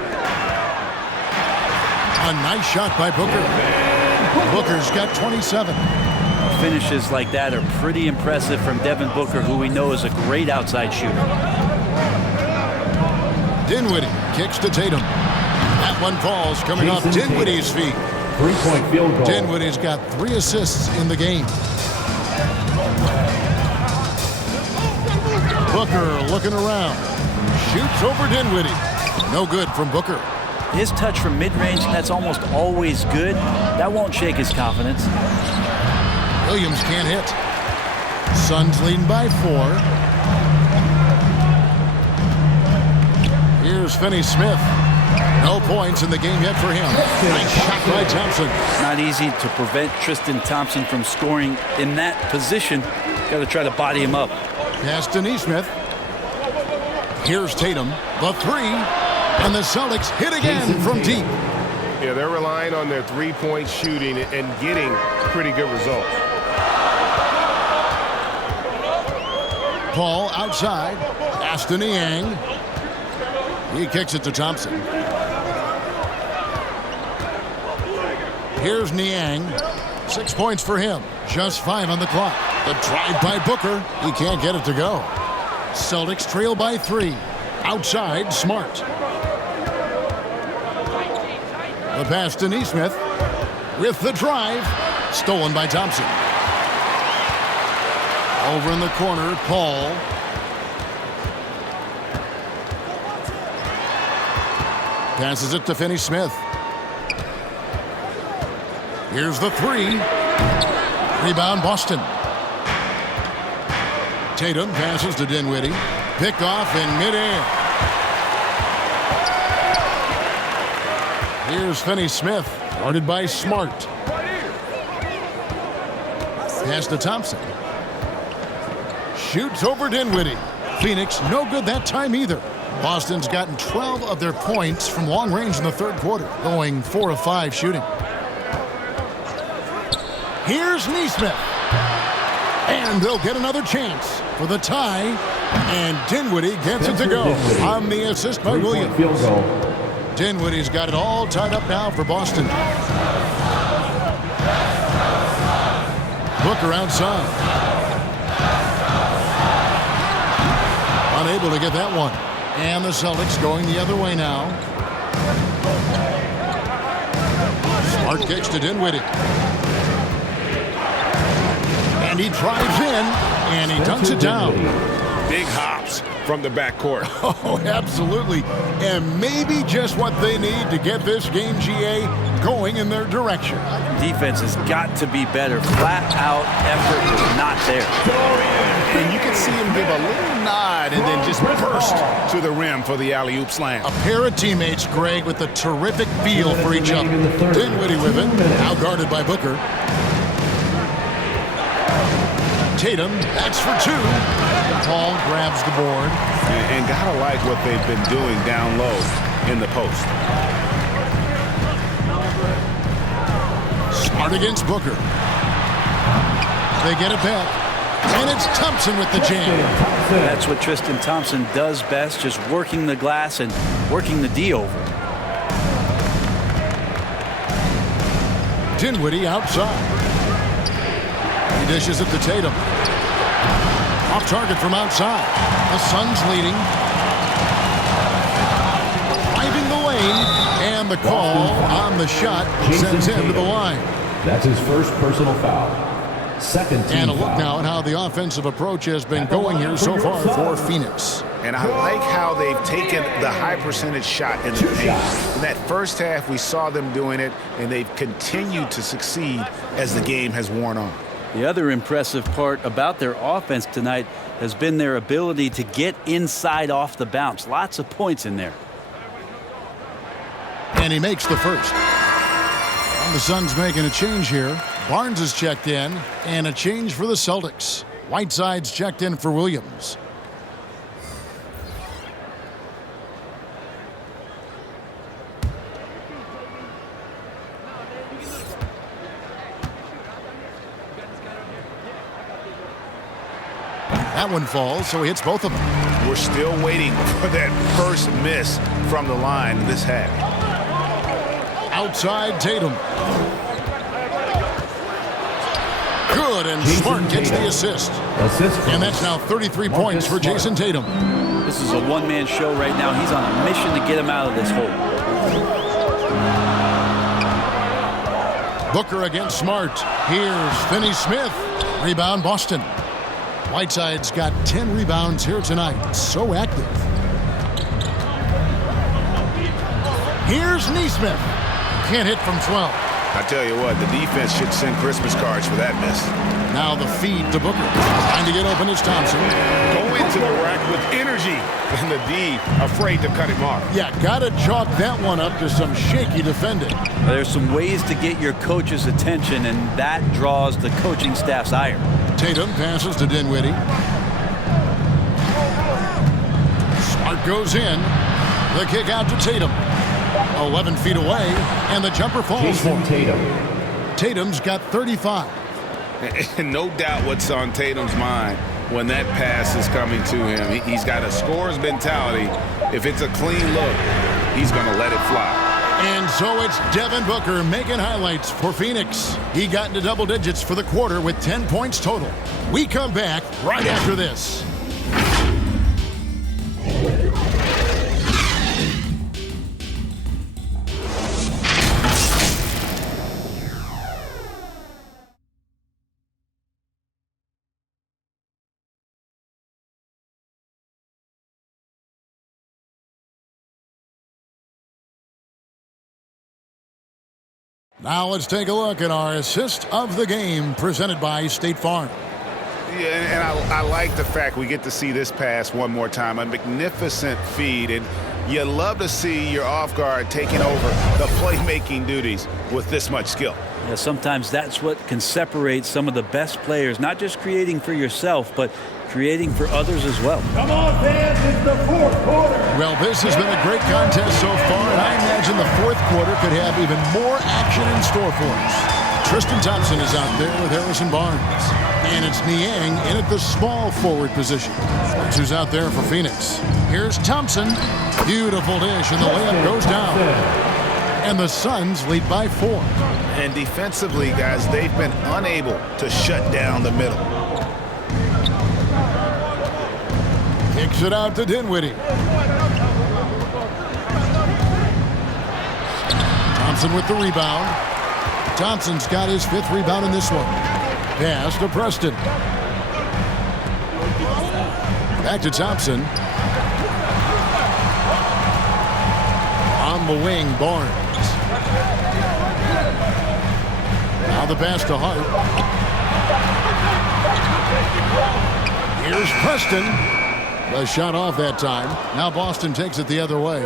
nice shot by Booker. Booker's got 27. Finishes like that are pretty impressive from Devin Booker, who we know is a great outside shooter. Dinwiddie kicks to Tatum. That one falls coming off Dinwiddie's feet. 3-point field goal. Dinwiddie's got 3 assists in the game. Booker looking around. Shoots over Dinwiddie. No good from Booker. His touch from mid-range, that's almost always good. That won't shake his confidence. Williams can't hit. Suns leading by 4. Here's Finney-Smith. No points in the game yet for him. Nice shot by Thompson. Not easy to prevent Tristan Thompson from scoring in that position. Got to try to body him up. Pass to Nesmith. Here's Tatum, the 3, and the Celtics hit again from deep. Yeah, they're relying on their three-point shooting and getting pretty good results. Paul outside. Pass to Niang. He kicks it to Thompson. Here's Niang. 6 points for him. Just 5 on the clock. The drive by Booker. He can't get it to go. Celtics trail by 3. Outside, Smart. The pass to Nesmith. With the drive. Stolen by Thompson. Over in the corner, Paul. Passes it to Finney-Smith. Here's the 3. Rebound, Boston. Tatum passes to Dinwiddie. Pick off in midair. Here's Finney-Smith, guarded by Smart. Pass to Thompson. Shoots over Dinwiddie. Phoenix no good that time either. Boston's gotten 12 of their points from long range in the 3rd quarter, going 4 of 5 shooting. Here's Nesmith. And they'll get another chance for the tie. And Dinwiddie gets it to go on the assist by Williams. Dinwiddie's got it all tied up now for Boston. Booker outside. Unable to get that one. And the Celtics going the other way now. Smart kicks to Dinwiddie. And he drives in, and he dunks it down. Big hops from the backcourt. Oh, absolutely. And maybe just what they need to get this game, GA, going in their direction. Defense has got to be better. Flat out effort is not there. And you can see him give a little nod and then just burst to the rim for the alley-oop slam. A pair of teammates, Greg, with a terrific feel for each other. Dinwiddie with it, out guarded by Booker. Tatum, that's for 2. Paul grabs the board. And gotta like what they've been doing down low in the post. Smart against Booker. They get it back. And it's Thompson with the jam. That's what Tristan Thompson does best, just working the glass and working the D over. Dinwiddie outside. He dishes it to Tatum. Off target from outside. The Suns leading. Driving the lane. And the call on the shot sends him to the line. That's his first personal foul. Second team And a look foul. now at how the offensive approach has been going here so far for Phoenix. And I like how they've taken the high percentage shot in the paint. In that first half, we saw them doing it, and they've continued to succeed as the game has worn on. The other impressive part about their offense tonight has been their ability to get inside off the bounce. Lots of points in there. And he makes the first. And the Suns making a change here. Barnes is checked in, and a change for the Celtics. Whiteside's checked in for Williams. That one falls, so he hits both of them. We're still waiting for that first miss from the line this half. Outside Tatum. Good, and Smart gets the assist. And that's now 33 points for Jason Tatum. This is a one-man show right now. He's on a mission to get him out of this hole. Booker against Smart. Here's Finney-Smith. Rebound Boston. Whiteside's got 10 rebounds here tonight. So active. Here's Nesmith. Can't hit from 12. I tell you what, the defense should send Christmas cards for that miss. Now the feed to Booker. Trying to get open is Thompson. Go into the rack with energy. And the D afraid to cut him off. Yeah, gotta chalk that one up to some shaky defending. There's some ways to get your coach's attention, and that draws the coaching staff's ire. Tatum passes to Dinwiddie. Smart goes in. The kick out to Tatum. 11 feet away, and the jumper falls for him. Tatum's got 35. And no doubt what's on Tatum's mind when that pass is coming to him. He's got a scorer's mentality. If it's a clean look, he's going to let it fly. And so it's Devin Booker making highlights for Phoenix. He got into double digits for the quarter with 10 points total. We come back right after this. Now let's take a look at our assist of the game presented by State Farm. Yeah, and I like the fact we get to see this pass one more time. A magnificent feed, and you love to see your off guard taking over the playmaking duties with this much skill. Yeah, sometimes that's what can separate some of the best players, not just creating for yourself, but creating for others as well. Come on, fans, it's the fourth quarter. Well, this has been a great contest so far, and I imagine the fourth quarter could have even more action in store for us. Tristan Thompson is out there with Harrison Barnes. And it's Niang in at the small forward position. That's who's out there for Phoenix. Here's Thompson. Beautiful dish, and the layup goes down. And the Suns lead by 4. And defensively, guys, they've been unable to shut down the middle. Kicks it out to Dinwiddie. Thompson with the rebound. Thompson's got his 5th rebound in this one. Pass to Preston. Back to Thompson. On the wing, Barnes. Now the pass to Hart. Here's Preston. The shot off that time. Now Boston takes it the other way.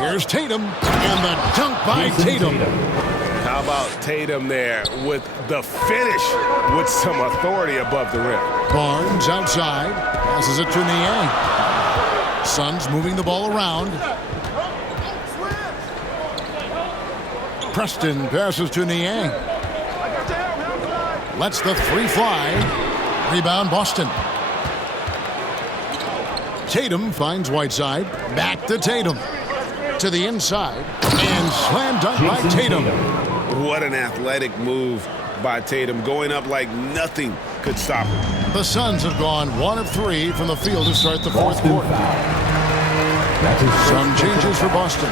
Here's Tatum. And the dunk by Tatum. How about Tatum there with the finish with some authority above the rim. Barnes outside. Passes it to Niang. Suns moving the ball around. Preston passes to Niang. Lets the 3 fly. Rebound Boston. Tatum finds Whiteside. Back to Tatum. To the inside. And slam dunk by Tatum. What an athletic move by Tatum, going up like nothing could stop him. The Suns have gone 1 of 3 from the field to start the fourth quarter. Some changes for Boston.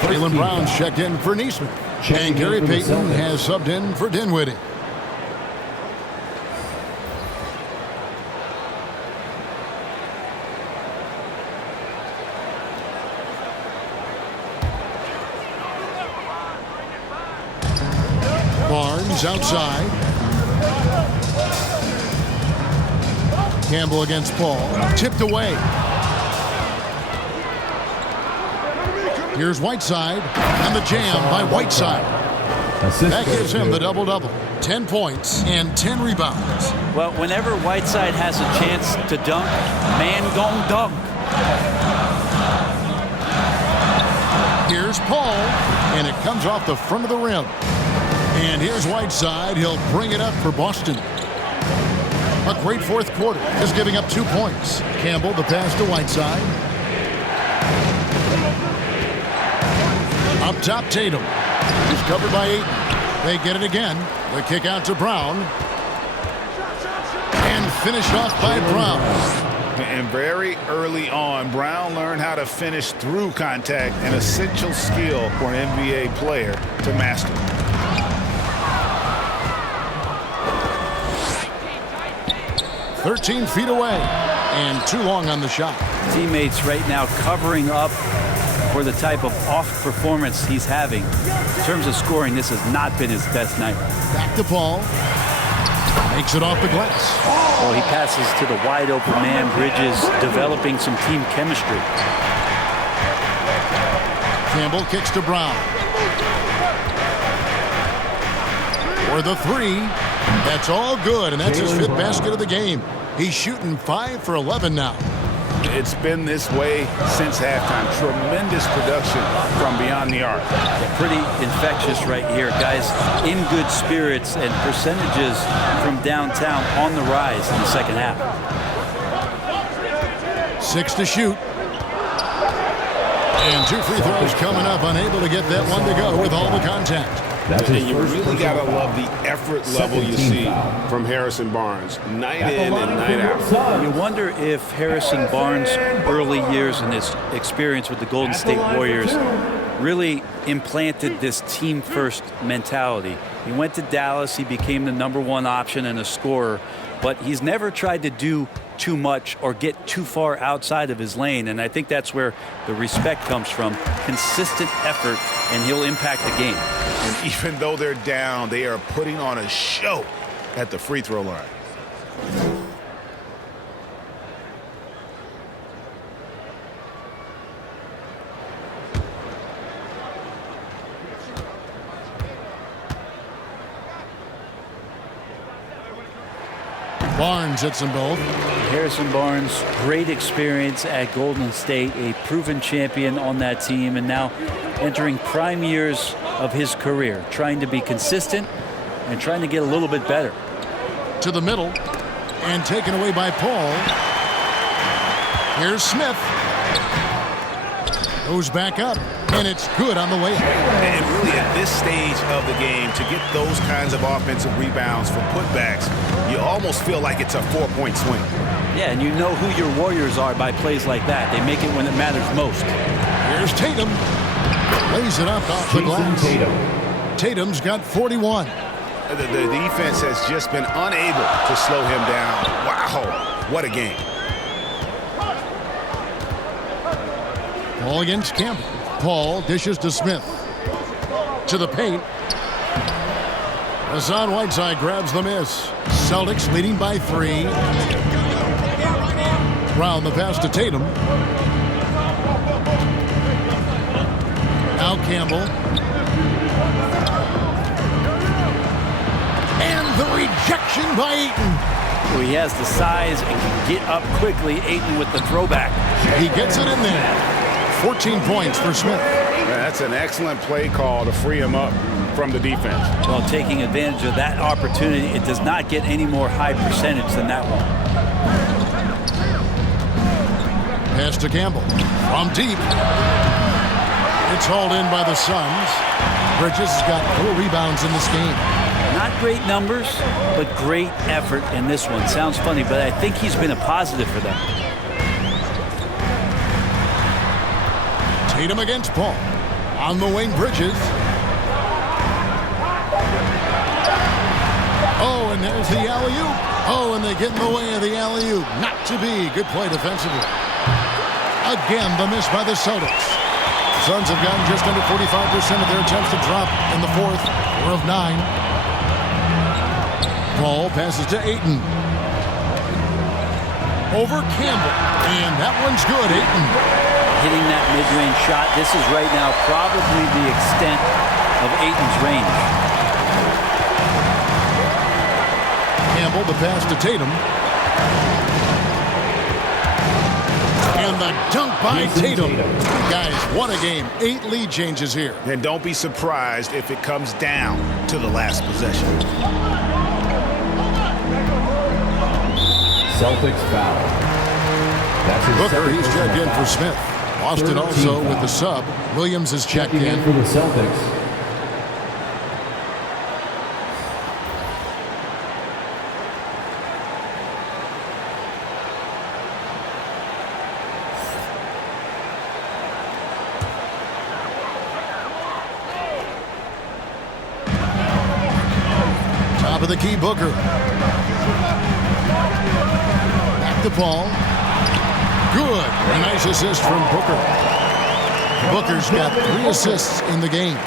Jaylen Brown's checked in for Neesmith. And Gary Payton has subbed in for Dinwiddie. Barnes outside. Campbell against Paul. Tipped away. Here's Whiteside. And the jam by Whiteside. That gives him the double-double. 10 points and 10 rebounds. Well, whenever Whiteside has a chance to dunk, man gon' dunk. Here's Paul. And it comes off the front of the rim. And here's Whiteside. He'll bring it up for Boston. A great fourth quarter. Just giving up 2 points. Campbell, the pass to Whiteside. Up top, Tatum. He's covered by Ayton. They get it again. The kick out to Brown. And finished off by Brown. And very early on, Brown learned how to finish through contact, an essential skill for an NBA player to master. "13 feet away and too long on the shot." Teammates right now covering up for the type of off performance he's having. In terms of scoring, this has not been his best night. Back to Paul. Makes it off the glass. Well, he passes to the wide open man. Bridges developing some team chemistry. Campbell kicks to Brown. For the 3. That's all good, and that's his 5th basket of the game. He's shooting 5 for 11 now. It's been this way since halftime. Tremendous production from beyond the arc. Pretty infectious right here. Guys in good spirits, and percentages from downtown on the rise in the second half. 6 to shoot. And 2 free throws coming up. Unable to get that one to go with all the contact. And you really got to love the effort level you see from Harrison Barnes, night in and night out. You wonder if Harrison Barnes' early years and his experience with the Golden State Warriors really implanted this team-first mentality. He went to Dallas, he became the #1 option and a scorer, but he's never tried to do too much or get too far outside of his lane, and I think that's where the respect comes from. Consistent effort, and he'll impact the game. And even though they're down, they are putting on a show at the free throw line. Barnes hits them both. Harrison Barnes, great experience at Golden State, a proven champion on that team, and now entering prime years of his career, trying to be consistent and trying to get a little bit better. To the middle, and taken away by Paul. Here's Smith. Goes back up, and it's good on the way. And really at this stage of the game, to get those kinds of offensive rebounds for putbacks, you almost feel like it's a 4-point swing. Yeah, and you know who your Warriors are by plays like that. They make it when it matters most. Here's Tatum. Lays it up off the glass. Tatum's got 41. The defense has just been unable to slow him down. Wow, what a game. Paul against Campbell. Paul dishes to Smith. To the paint. Hassan Whiteside grabs the miss. Celtics leading by 3. Brown the pass to Tatum. Now Campbell. And the rejection by Ayton. Well, he has the size and can get up quickly. Ayton with the throwback. He gets it in there. 14 points for Smith. That's an excellent play call to free him up from the defense. Well, taking advantage of that opportunity, it does not get any more high percentage than that one. Pass to Campbell. From deep. It's hauled in by the Suns. Bridges has got 4 rebounds in this game. Not great numbers, but great effort in this one. Sounds funny, but I think he's been a positive for them. Tatum against Paul. On the wing, Bridges. Oh, and there's the alley-oop. Oh, and they get in the way of the alley-oop. Not to be. Good play defensively. Again, the miss by the Celtics. Suns have gotten just under 45% of their attempts to drop in the fourth. 4 of 9. Paul passes to Ayton. Over Campbell. And that one's good. Ayton. Hitting that mid-range shot. This is right now probably the extent of Ayton's range. Campbell, the pass to Tatum. And the dunk by Tatum. Guys, what a game. 8 lead changes here. And don't be surprised if it comes down to the last possession. Celtics foul. That's his Booker, second he's checked personal in foul. for Smith. Boston Third also team with foul. the sub. Williams is checked Checking in. in for the Celtics. Top of the key, Booker. Back to Paul. Good. A nice assist from Booker. Booker's got 3 assists in the game.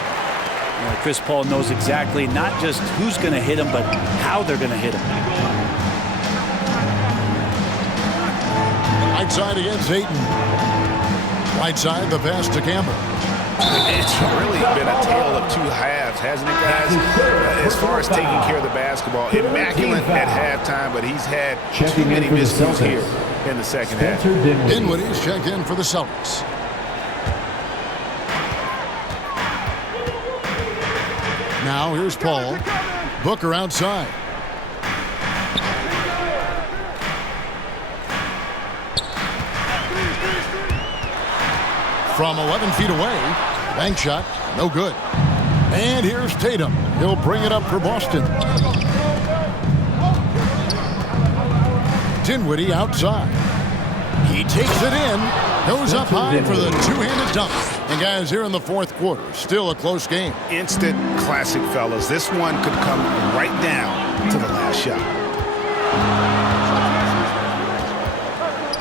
Chris Paul knows exactly not just who's going to hit him, but how they're going to hit him. Right side against Ayton. Right side, the pass to Campbell. It's really been a tale of 2 halves, hasn't it, guys? As far as taking care of the basketball, immaculate at halftime, but he's had too many miscues here in the second half. Dinwiddie's checked in for the Celtics. Now here's Paul. Booker outside. From 11 feet away. Bank shot. No good. And here's Tatum. He'll bring it up for Boston. Dinwiddie outside. He takes it in. Goes up high for the 2-handed dunk. And guys, here in the fourth quarter, still a close game. Instant classic, fellas. This one could come right down to the last shot.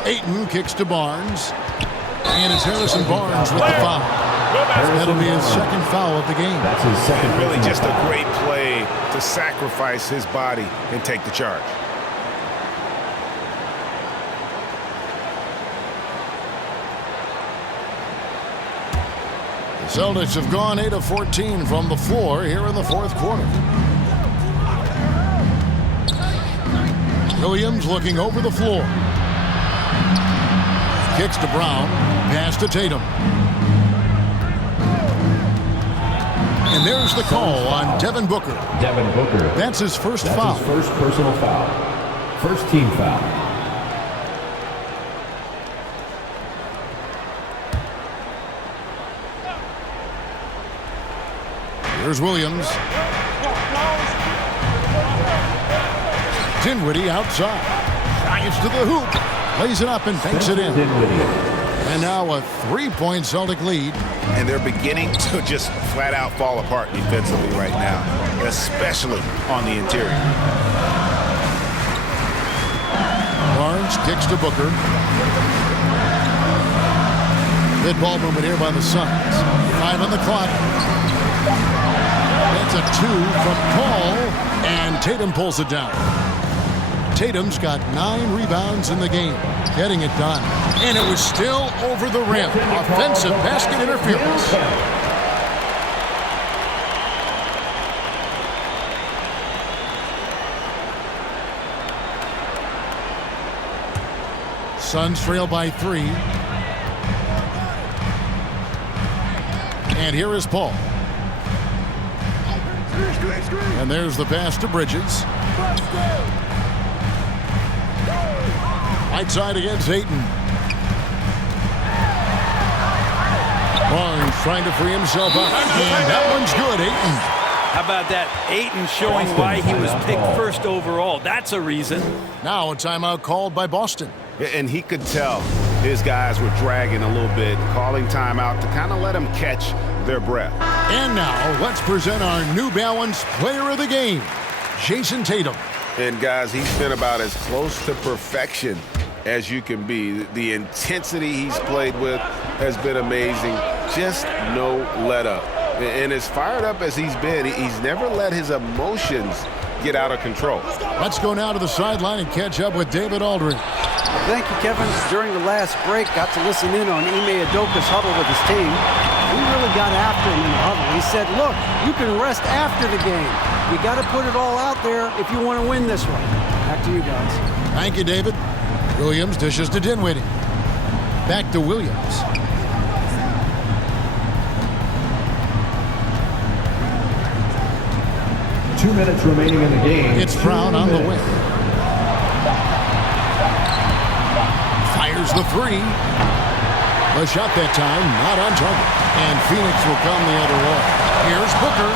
Ayton kicks to Barnes. And it's Harrison Barnes with the foul. That'll be his second foul of the game. That's his second. Really just a great play to sacrifice his body and take the charge. The Celtics have gone 8 of 14 from the floor here in the fourth quarter. Williams looking over the floor. Kicks to Brown. Pass to Tatum. And there's the call on Devin Booker. Devin Booker. That's his first That's foul. his first personal foul. First team foul. Here's Williams. Dinwiddie outside. Drives to the hoop. Lays it up and banks it in. And now a 3-point Celtic lead. And they're beginning to just flat out fall apart defensively right now, especially on the interior. Barnes kicks to Booker. Good ball movement here by the Suns. 5 on the clock. It's a 2 from Paul, and Tatum pulls it down. Tatum's got 9 rebounds in the game, getting it done. And it was still over the rim. Offensive basket interference. Suns trail by 3. And here is Paul. And there's the pass to Bridges. Right side against Ayton. Barnes trying to free himself up. And that one's good, Ayton. How about that? Ayton showing why he was picked first overall. That's a reason. Now a timeout called by Boston. And he could tell his guys were dragging a little bit, calling timeout to kind of let them catch their breath. And now let's present our New Balance Player of the Game, Jason Tatum. And guys, he's been about as close to perfection as you can be. The intensity he's played with has been amazing. Just no let up. And as fired up as he's been, he's never let his emotions get out of control. Let's go now to the sideline and catch up with David Aldridge. Thank you, Kevin. During the last break, got to listen in on Ime Udoka's huddle with his team. He really got after him in the huddle. He said, look, you can rest after the game. You got to put it all out there if you want to win this one. Back to you guys. Thank you, David. Williams dishes to Dinwiddie. Back to Williams. Two minutes remaining in the game. It's Brown on the wing. Fires the three. The shot that time, not on target. And Phoenix will come the other way. Here's Booker.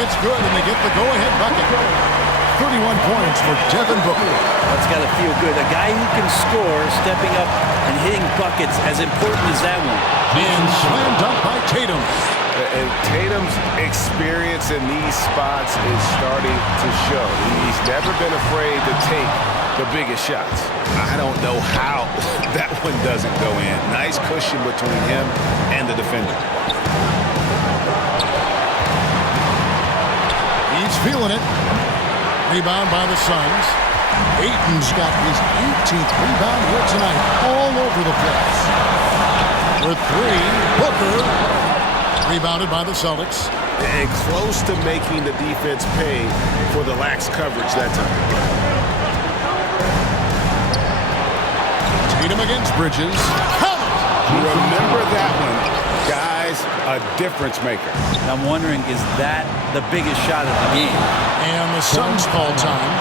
It's good, and they get the go-ahead bucket. 31 points for Devin Booker. That's got to feel good. A guy who can score, stepping up and hitting buckets, as important as that one. And slam dunk by Tatum. And Tatum's experience in these spots is starting to show. He's never been afraid to take the biggest shots. I don't know how that one doesn't go in. Nice cushion between him and the defender. He's feeling it. Rebound by the Suns. Ayton's got his 18th rebound here tonight. All over the place. For three, Booker. Rebounded by the Celtics. And close to making the defense pay for the lax coverage that time. Tatum against Bridges. Remember that one. Guys, a difference maker. I'm wondering, is that the biggest shot of the game? And the Suns call time.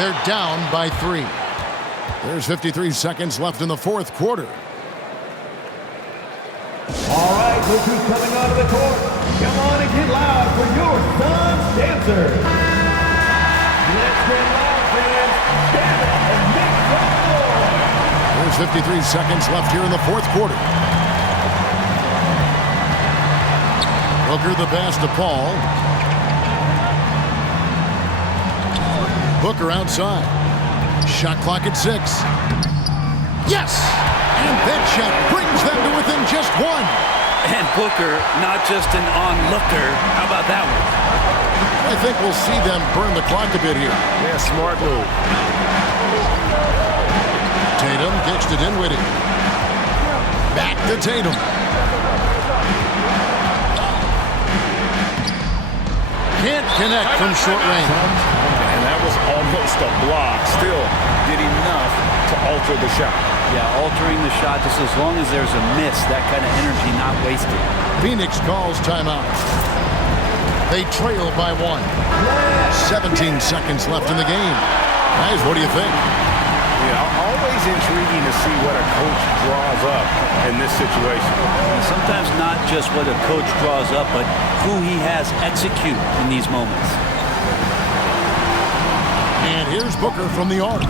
They're down by 3. There's 53 seconds left in the fourth quarter. All right, look who's coming onto the court. Come on and get loud for your Suns dancer. Let's get loud, fans. Stand up and make some noise. There's 53 seconds left here in the fourth quarter. Booker the pass to Paul. Booker outside. Shot clock at 6. Yes! And that shot brings them to within just 1. And Booker, not just an onlooker. How about that one? I think we'll see them burn the clock a bit here. Yeah, smart move. Tatum gets to Dinwiddie. Back to Tatum. Can't connect from short range. And that was almost a block. Still did enough to alter the shot. Yeah, altering the shot just as long as there's a miss, that kind of energy not wasted. Phoenix calls timeout. They trail by 1. 17 seconds left in the game. Guys, what do you think? Yeah, always intriguing to see what a coach draws up in this situation. Sometimes not just what a coach draws up, but who he has execute in these moments. And here's Booker from the arc.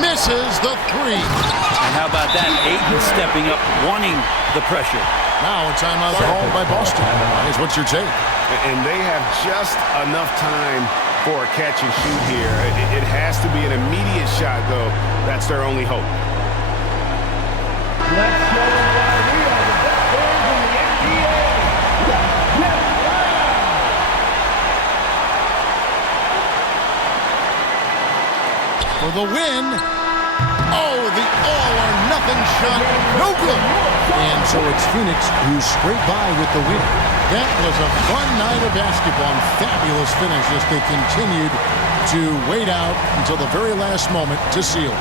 Misses the 3. And how about that? Ayton stepping up, wanting the pressure. Now a timeout called by Boston. Guys, what's your take? And they have just enough time for a catch and shoot here. It has to be an immediate shot, though. That's their only hope. Let's show them why we are the best fans in the NBA. Let's get loud. For the win. Oh, the all-or-nothing shot. No good. And so it's Phoenix who scraped by with the win. That was a fun night of basketball and fabulous finish as they continued to wait out until the very last moment to seal.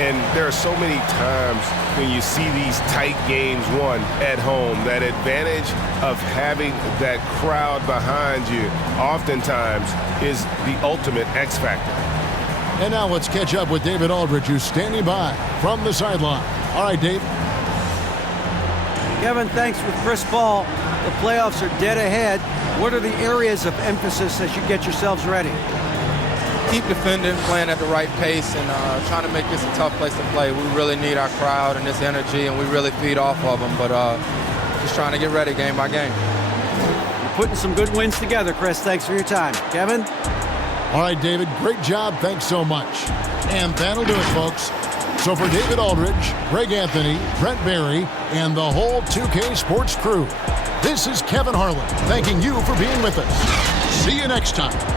And there are so many times when you see these tight games won at home, that advantage of having that crowd behind you oftentimes is the ultimate X factor. And now let's catch up with David Aldridge, who's standing by from the sideline. All right, Dave. Kevin, thanks with Chris Paul. The playoffs are dead ahead. What are the areas of emphasis as you get yourselves ready? Keep defending, playing at the right pace, and trying to make this a tough place to play. We really need our crowd and this energy, and we really feed off of them. But just trying to get ready game by game. You're putting some good wins together, Chris. Thanks for your time. Kevin? All right, David, great job. Thanks so much. And that'll do it, folks. So for David Aldridge, Greg Anthony, Brent Barry, and the whole 2K Sports crew, this is Kevin Harlan thanking you for being with us. See you next time.